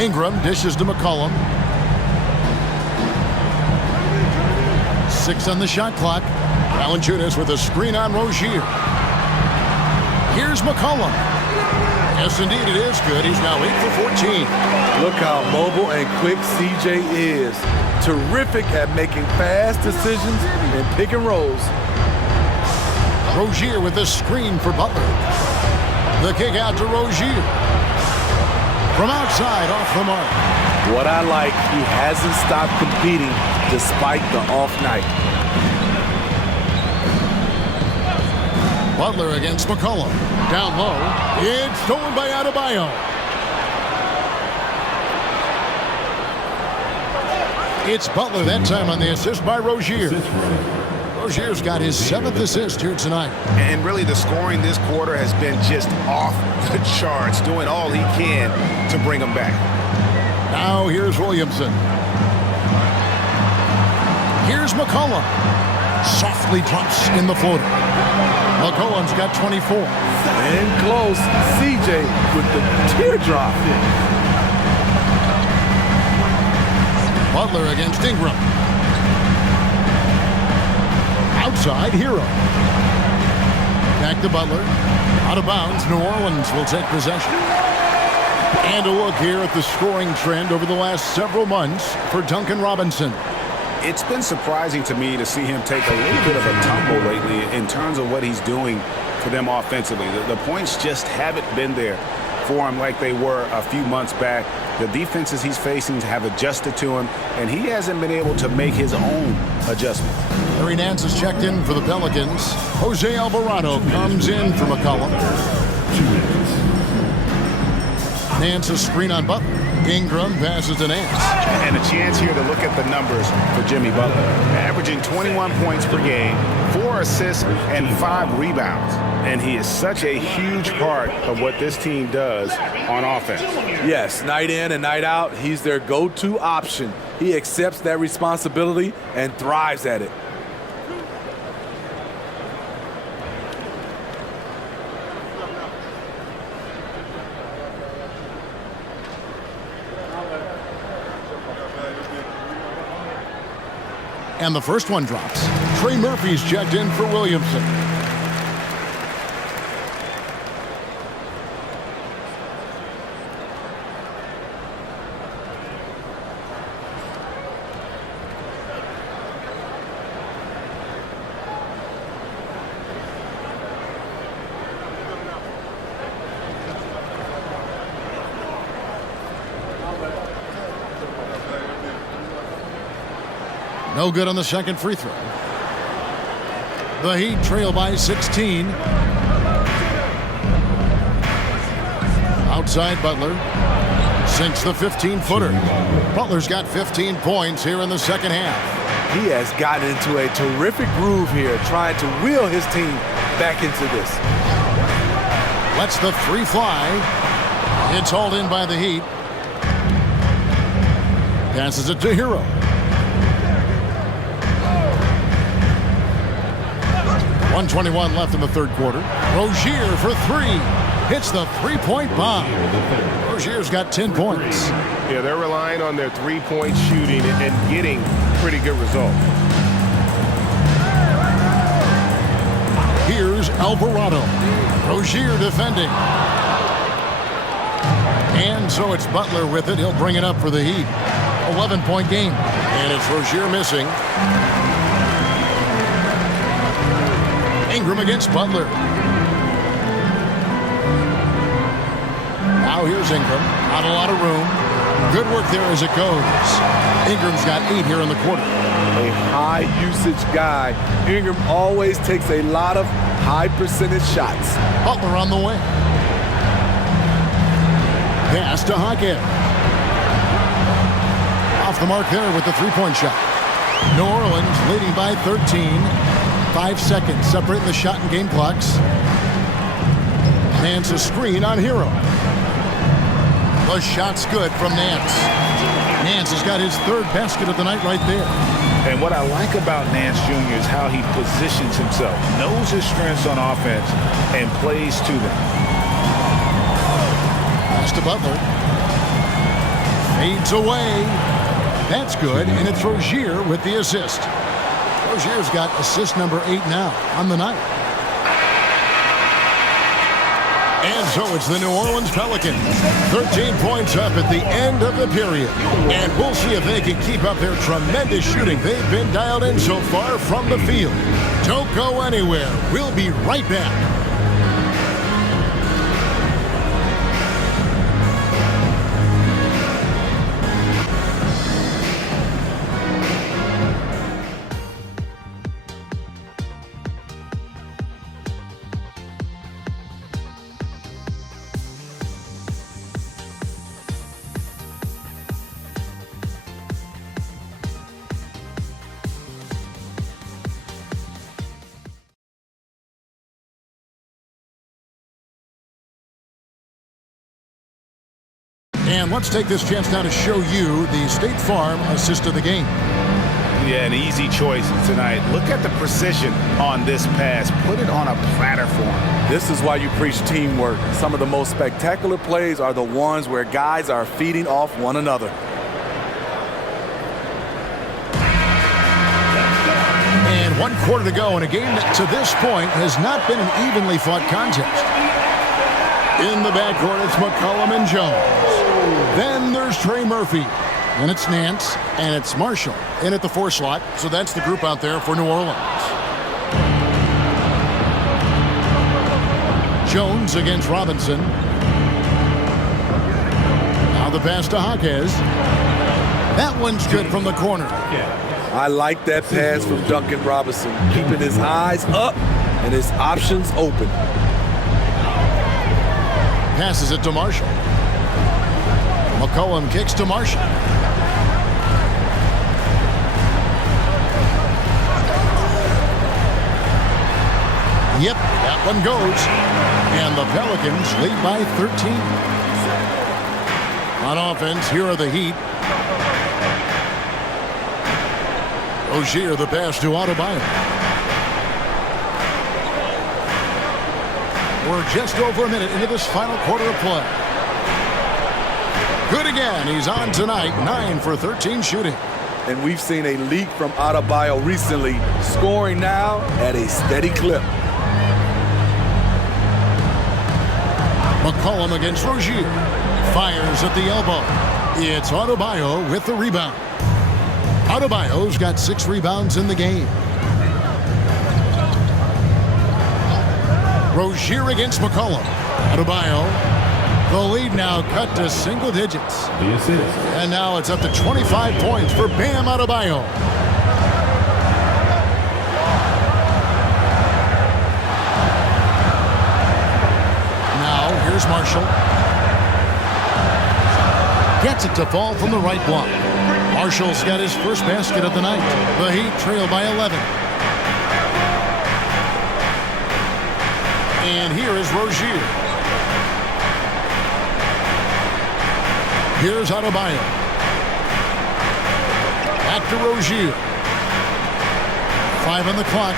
Ingram dishes to McCollum. 6 on the shot clock. Valanciunas with a screen on Rozier. Here's McCollum. Yes, indeed, it is good. He's now 8 for 14. Look how mobile and quick CJ is. Terrific at making fast decisions and pick and rolls. Rozier with a screen for Butler. The kick out to Rozier. From outside, off the mark. What I like, he hasn't stopped competing despite the off night. Butler against McCollum. Down low. It's stolen by Adebayo. It's Butler that time on the assist by Rozier. Rozier's got his 7th assist here tonight. And really the scoring this quarter has been just off the charts, doing all he can to bring them back. Now here's Williamson. Here's McCollum. Softly drops in the floater. McCollum's got 24. And close, CJ with the teardrop. Butler against Ingram. Outside, Hero. Back to Butler. Out of bounds, New Orleans will take possession. And a look here at the scoring trend over the last several months for Duncan Robinson. It's been surprising to me to see him take a little bit of a tumble lately in terms of what he's doing for them offensively. The points just haven't been there for him like they were a few months back. The defenses he's facing have adjusted to him, and he hasn't been able to make his own adjustments. Larry Nance is checked in for the Pelicans. Jose Alvarado comes in for McCollum. 2 minutes. Nance a screen on Butler. Ingram passes to Nance. And a chance here to look at the numbers for Jimmy Butler. Averaging 21 points per game, 4 assists, and 5 rebounds. And he is such a huge part of what this team does on offense. Yes, night in and night out, he's their go-to option. He accepts that responsibility and thrives at it. And the first one drops. Trey Murphy's checked in for Williamson. No good on the second free throw. The Heat trail by 16. Outside Butler. Sinks the 15-footer. Butler's got 15 points here in the second half. He has gotten into a terrific groove here, trying to wheel his team back into this. Lets the three fly. It's hauled in by the Heat. Passes it to Hero. .121 left in the third quarter. Rozier for three. Hits the three-point bomb. Rozier's got 10 points. Yeah, they're relying on their three-point shooting and getting pretty good results. Here's Alvarado. Rozier defending. And so it's Butler with it. He'll bring it up for the Heat. 11-point game. And it's Rozier missing. Ingram against Butler. Now here's Ingram. Not a lot of room. Good work there as it goes. Ingram's got 8 here in the quarter. A high-usage guy. Ingram always takes a lot of high-percentage shots. Butler on the way. Pass to Hackett. Off the mark there with the three-point shot. New Orleans leading by 13. 5 seconds separating the shot and game clocks. Nance a screen on Hero. The shot's good from Nance. Nance has got his third basket of the night right there. And what I like about Nance Jr. is how he positions himself, knows his strengths on offense, and plays to them. Pass to Butler. Fades away. That's good, and it's Rozier with the assist. Rozier's got assist number 8 now on the night. And so it's the New Orleans Pelicans. 13 points up at the end of the period. And we'll see if they can keep up their tremendous shooting they've been dialed in so far from the field. Don't go anywhere. We'll be right back. And let's take this chance now to show you the State Farm assist of the game. Yeah, an easy choice tonight. Look at the precision on this pass. Put it on a platter for him. This is why you preach teamwork. Some of the most spectacular plays are the ones where guys are feeding off one another. 1 quarter to go in a game that to this point has not been an evenly fought contest. In the backcourt, it's McCollum and Jones. Then there's Trey Murphy. And it's Nance, and it's Marshall in at the 4 slot. So that's the group out there for New Orleans. Jones against Robinson. Now the pass to Jaquez. That one's good from the corner. I like that pass from Duncan Robinson, keeping his eyes up and his options open. Passes it to Marshall. McCollum kicks to Marshall. Yep, that one goes. And the Pelicans lead by 13. On offense, here are the Heat. Rozier, the pass to Adebayo. We're just over a minute into this final quarter of play. Good again. He's on tonight, 9 for 13 shooting. And we've seen a leak from Adebayo recently, scoring now at a steady clip. McCollum against Rozier. Fires at the elbow. It's Adebayo with the rebound. Adebayo's got 6 rebounds in the game. Rozier against McCollum. Adebayo. The lead now cut to single digits. The assist. And now it's up to 25 points for Bam Adebayo. Now here's Marshall. Gets it to fall from the right block. Marshall's got his first basket of the night. The Heat trail by 11. And here is Rozier. Here's Adebayo. Back to Rozier. 5 on the clock.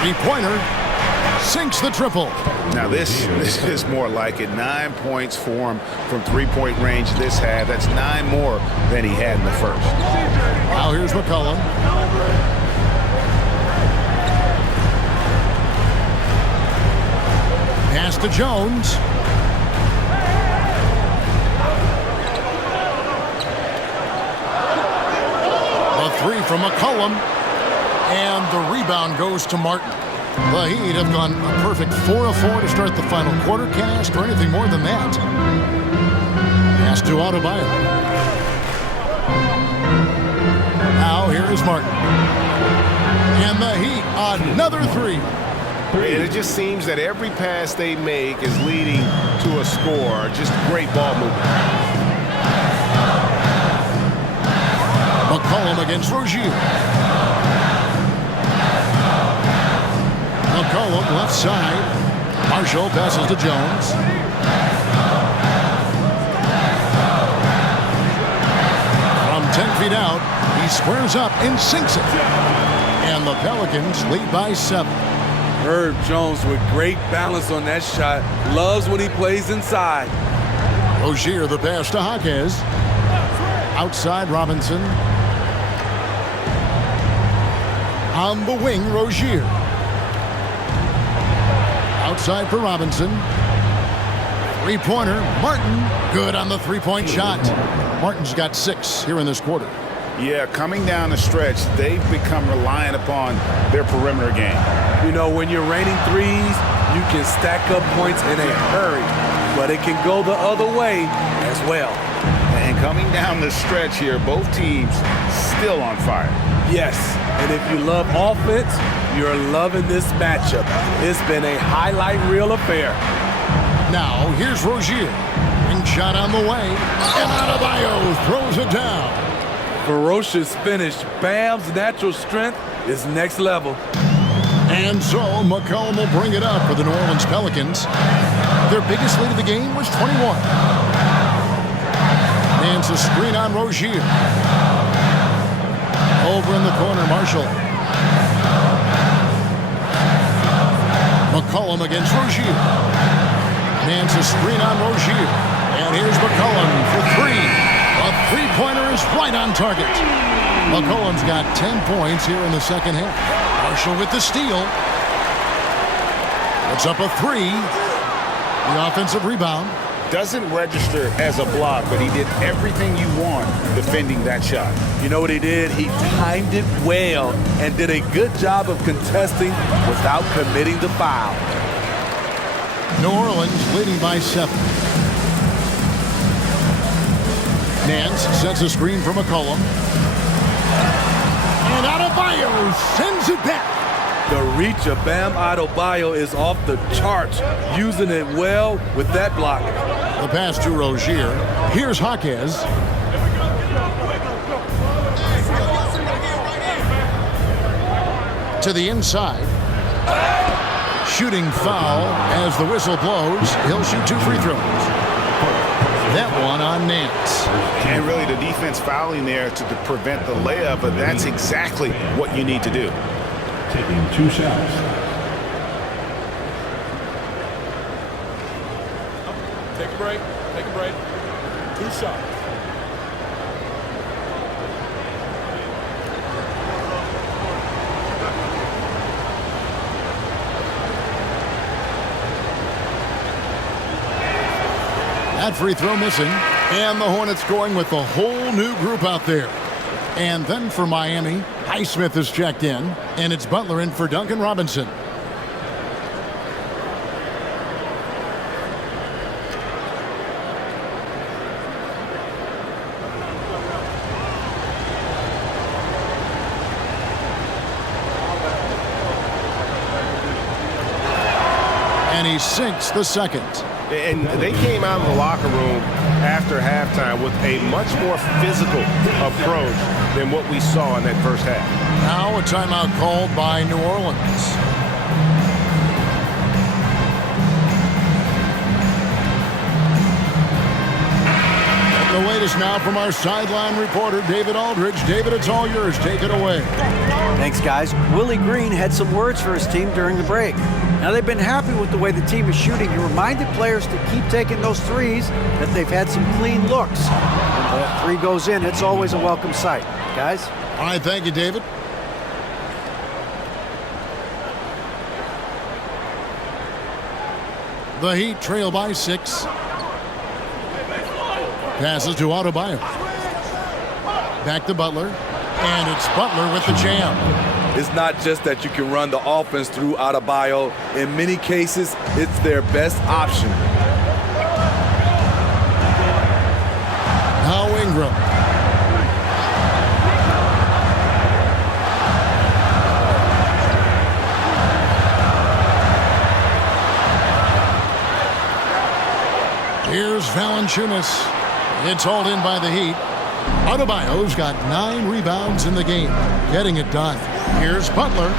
3-pointer. Sinks the triple. Now this is more like it. 9 points for him from 3-point range this half. That's 9 more than he had in the first. Now here's McCollum. Pass to Jones. A 3 from McCollum. And the rebound goes to Martin. The Heat have gone a perfect 4 of 4 to start the final quarter. Can't ask for anything more than that. Pass to Adebayo. Now here is Martin. And the Heat, another 3. And it just seems that every pass they make is leading to a score. Just great ball movement. McCollum against Rozier. McCollum left side. Marshall passes to Jones. From 10 feet out, he squares up and sinks it. And the Pelicans lead by 7. Herb Jones with great balance on that shot. Loves when he plays inside. Rozier, the pass to Jaquez. Outside Robinson. On the wing, Rozier. Outside for Robinson. 3-pointer. Martin, good on the 3-point shot. Martin's got 6 here in this quarter. Yeah, coming down the stretch, they've become reliant upon their perimeter game. You know, when you're raining threes, you can stack up points in a hurry, but it can go the other way as well. And coming down the stretch here, both teams still on fire. Yes, and if you love offense, you're loving this matchup. It's been a highlight reel affair. Now, here's Rozier. Ring shot on the way, and Adebayo throws it down. Ferocious finish. Bam's natural strength is next level. And so McCollum will bring it up for the New Orleans Pelicans. Their biggest lead of the game was 21. And it's a screen on Rozier. Over in the corner, Marshall. McCollum against Rozier. Nance a screen on Rozier. And here's McCollum for 3. A 3-pointer is right on target. McCollum's got 10 points here in the second half. Marshall with the steal. It's up a 3. The offensive rebound. Doesn't register as a block, but he did everything you want defending that shot. You know what he did? He timed it well and did a good job of contesting without committing the foul. New Orleans leading by 7. Nance sets a screen for McCollum. And Adebayo sends it back. The reach of Bam Adebayo is off the charts, using it well with that block. The pass to Rozier. Here's Jaquez. To the inside. Shooting foul as the whistle blows. He'll shoot 2 free throws. That one on Nance. And really the defense fouling there to prevent the layup, but that's exactly what you need to do. Taking 2 shots. Take a break. Take a break. 2 shots. That free throw missing. And the Hornets going with a whole new group out there. And then for Miami, Highsmith is checked in. And it's Butler in for Duncan Robinson. And he sinks the second. And they came out of the locker room after halftime with a much more physical approach than what we saw in that first half. Now a timeout called by New Orleans. The latest now from our sideline reporter, David Aldridge. David, it's all yours. Take it away. Thanks, guys. Willie Green had some words for his team during the break. Now, they've been happy with the way the team is shooting. He reminded players to keep taking those threes, that they've had some clean looks. When the 3 goes in, it's always a welcome sight. Guys? All right, thank you, David. The Heat trail by 6. Passes to Adebayo. Back to Butler. And it's Butler with the jam. It's not just that you can run the offense through Adebayo. In many cases, it's their best option. Now Ingram. Here's Valanciunas. It's hauled in by the Heat. Adebayo's got 9 rebounds in the game, getting it done. Here's Butler,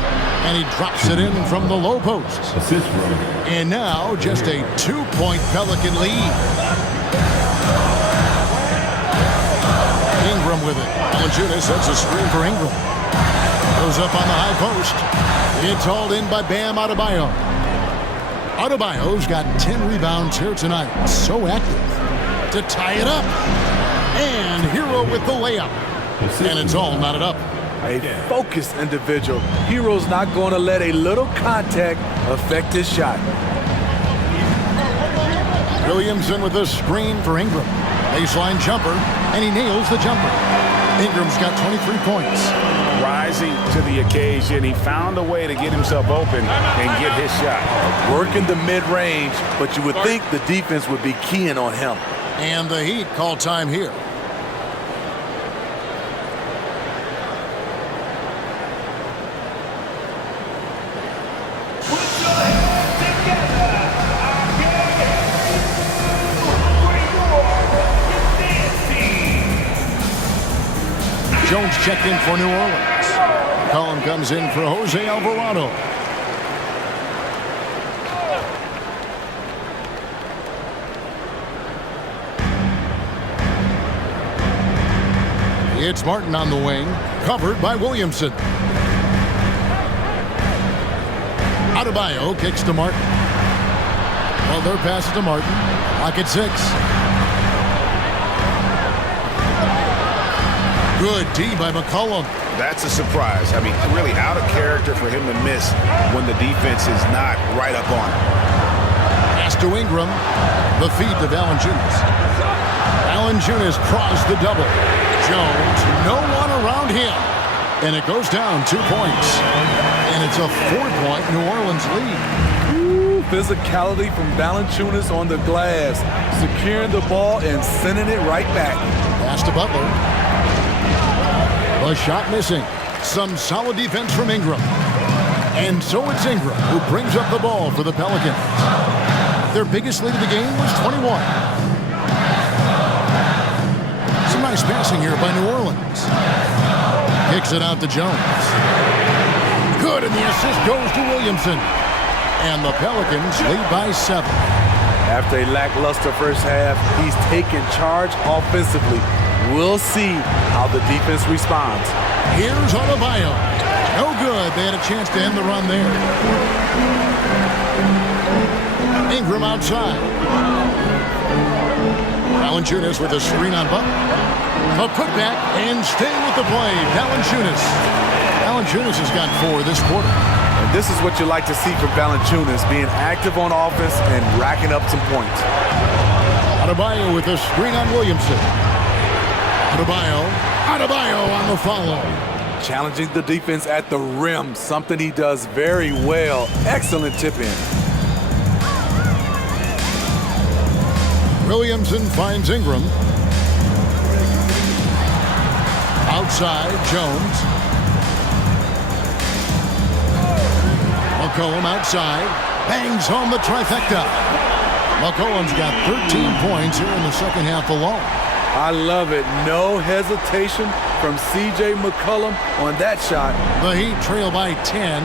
and he drops it in from the low post. Assist row. And now just a 2-point Pelican lead. Ingram with it. Valanciunas sets a screen for Ingram. Goes up on the high post. It's hauled in by Bam Adebayo. Adebayo's got 10 rebounds here tonight. So active to tie it up. And Hero with the layup. And it's all knotted up. A focused individual. Hero's not going to let a little contact affect his shot. Williamson with a screen for Ingram. Baseline jumper, and he nails the jumper. Ingram's got 23 points. Rising to the occasion, he found a way to get himself open and get his shot. Working the mid-range, but you would think the defense would be keying on him. And the Heat call time here. Jones checked in for New Orleans. Collin comes in for Jose Alvarado. It's Martin on the wing, covered by Williamson. Adebayo kicks to Martin. Well, their pass to Martin. Lock at 6. Good D by McCollum. That's a surprise. I mean, really out of character for him to miss when the defense is not right up on him. Pass to Ingram. The feed to Valanciunas. Valanciunas crossed the double. Jones, no one around him. And it goes down 2 points. And it's a 4-point New Orleans lead. Ooh, physicality from Valanciunas on the glass, securing the ball and sending it right back. Pass to Butler. The shot missing. Some solid defense from Ingram. And so it's Ingram who brings up the ball for the Pelicans. Their biggest lead of the game was 21. Some nice passing here by New Orleans. Kicks it out to Jones. Good, and the assist goes to Williamson. And the Pelicans lead by 7. After a lackluster first half, he's taken charge offensively. We'll see how the defense responds. Here's Adebayo. No good. They had a chance to end the run there. Ingram outside. Valanciunas with a screen on Butler. A putback and staying with the play. Valanciunas. Valanciunas has got 4 this quarter. And this is what you like to see from Valanciunas, being active on offense and racking up some points. Adebayo with a screen on Williamson. Adebayo on the follow. Challenging the defense at the rim, something he does very well. Excellent tip in. Williamson finds Ingram. Outside, Jones. McCollum outside. Bangs home the trifecta. McCollum's got 13 points here in the second half alone. I love it. No hesitation from C.J. McCollum on that shot. The Heat trail by 10.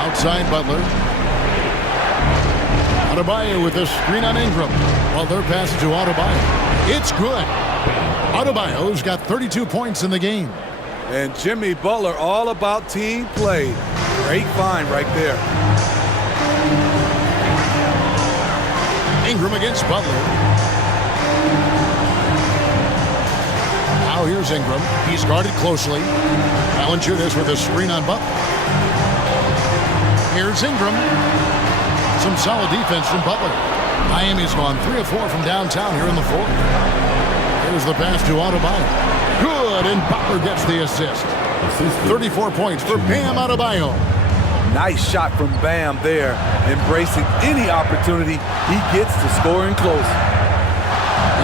Outside Butler. Adebayo with a screen on Ingram. Butler passes to Adebayo. It's good. Adebayo's got 32 points in the game. And Jimmy Butler all about team play. Great find right there. Ingram against Butler. Now here's Ingram. He's guarded closely. Valanciunas with a screen on Butler. Here's Ingram. Some solid defense from Butler. Miami's gone 3 of 4 from downtown here in the fourth. Here's the pass to Adebayo. Good, and Butler gets the assist. 34 points for Bam Adebayo. Nice shot from Bam there, embracing any opportunity he gets to scoring close.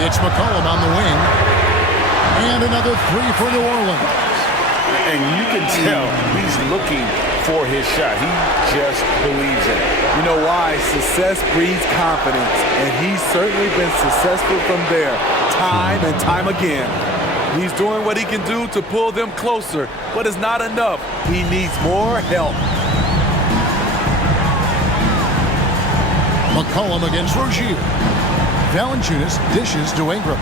It's McCollum on the wing. And another 3 for New Orleans. And you can tell he's looking for his shot. He just believes in it. You know why? Success breeds confidence, and he's certainly been successful from there, time and time again. He's doing what he can do to pull them closer, but it's not enough. He needs more help. McCollum against Rozier. Valanciunas dishes to Ingram.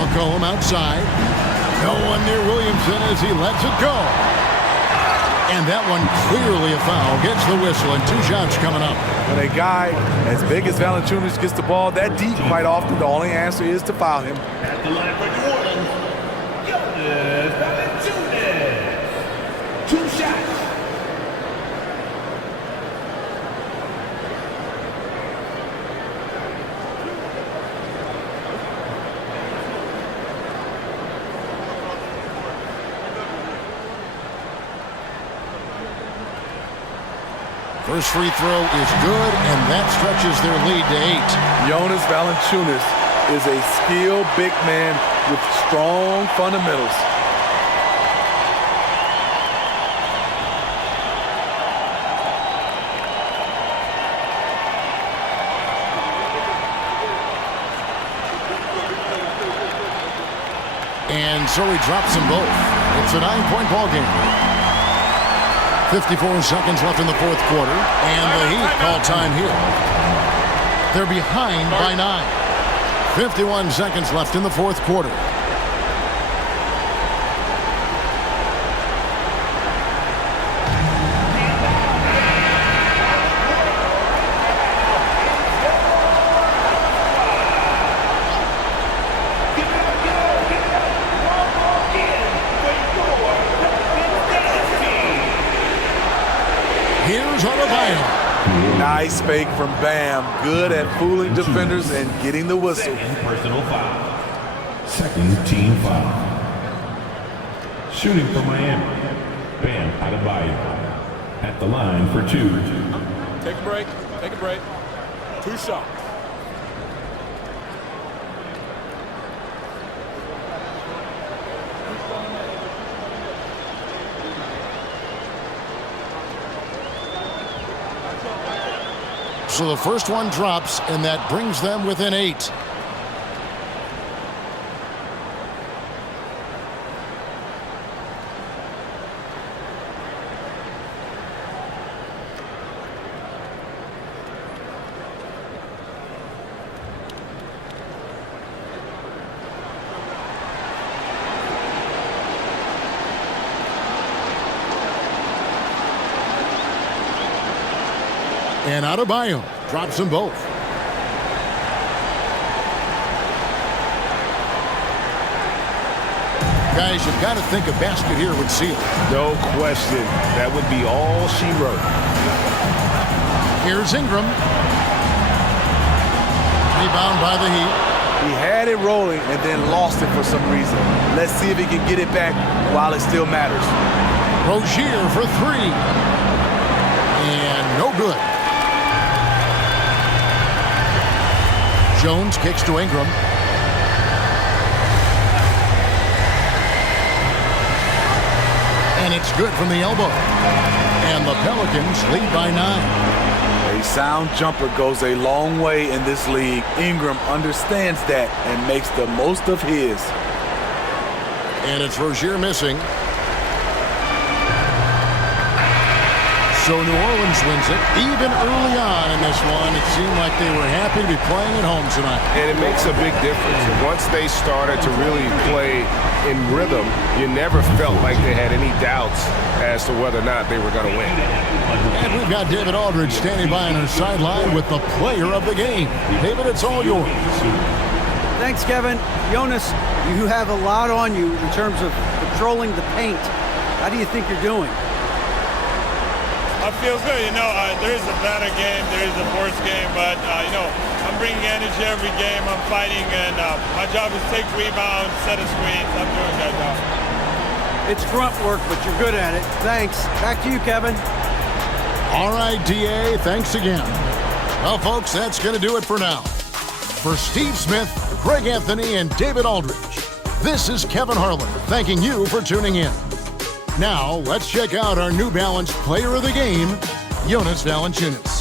McCollum outside. No one near Williamson as he lets it go. And that one clearly a foul. Gets the whistle and 2 shots coming up. When a guy as big as Valanciunas gets the ball that deep, quite often the only answer is to foul him. At the line for New Orleans, Valanciunas. 2 shots. First free throw is good, and that stretches their lead to 8. Jonas Valanciunas is a skilled big man with strong fundamentals. And so he drops them both. It's a 9-point ball game. 54 seconds left in the fourth quarter, and the Heat call time here. They're behind by 9. 51 seconds left in the fourth quarter. Adebayo. Nice fake from Bam. Good at fooling defenders and getting the whistle. Personal foul. Second team foul. Shooting for Miami. Bam Adebayo. At the line for 2. Take a break. Take a break. 2 shots. So the first one drops, and that brings them within 8. And Adebayo drops them both. Guys, you've got to think a basket here would seal. No question. That would be all she wrote. Here's Ingram. Rebound by the Heat. He had it rolling and then lost it for some reason. Let's see if he can get it back while it still matters. Rozier for 3. And no good. Jones kicks to Ingram. And it's good from the elbow. And the Pelicans lead by 9. A sound jumper goes a long way in this league. Ingram understands that and makes the most of his. And it's Rozier missing. So New Orleans wins it. Even early on in this one, it seemed like they were happy to be playing at home tonight. And it makes a big difference. Once they started to really play in rhythm, you never felt like they had any doubts as to whether or not they were going to win. And we've got David Aldridge standing by on our sideline with the player of the game. David, it's all yours. Thanks, Kevin. Jonas, you have a lot on you in terms of controlling the paint. How do you think you're doing? I feel good. There is a better game, there is a worse game, but, I'm bringing energy every game. I'm fighting, and my job is take rebounds, set a screens. I'm doing that job. It's grunt work, but you're good at it. Thanks. Back to you, Kevin. All right, DA, thanks again. Well, folks, that's going to do it for now. For Steve Smith, Greg Anthony, and David Aldridge, this is Kevin Harlan thanking you for tuning in. Now, let's check out our New Balance player of the game, Jonas Valanciunas.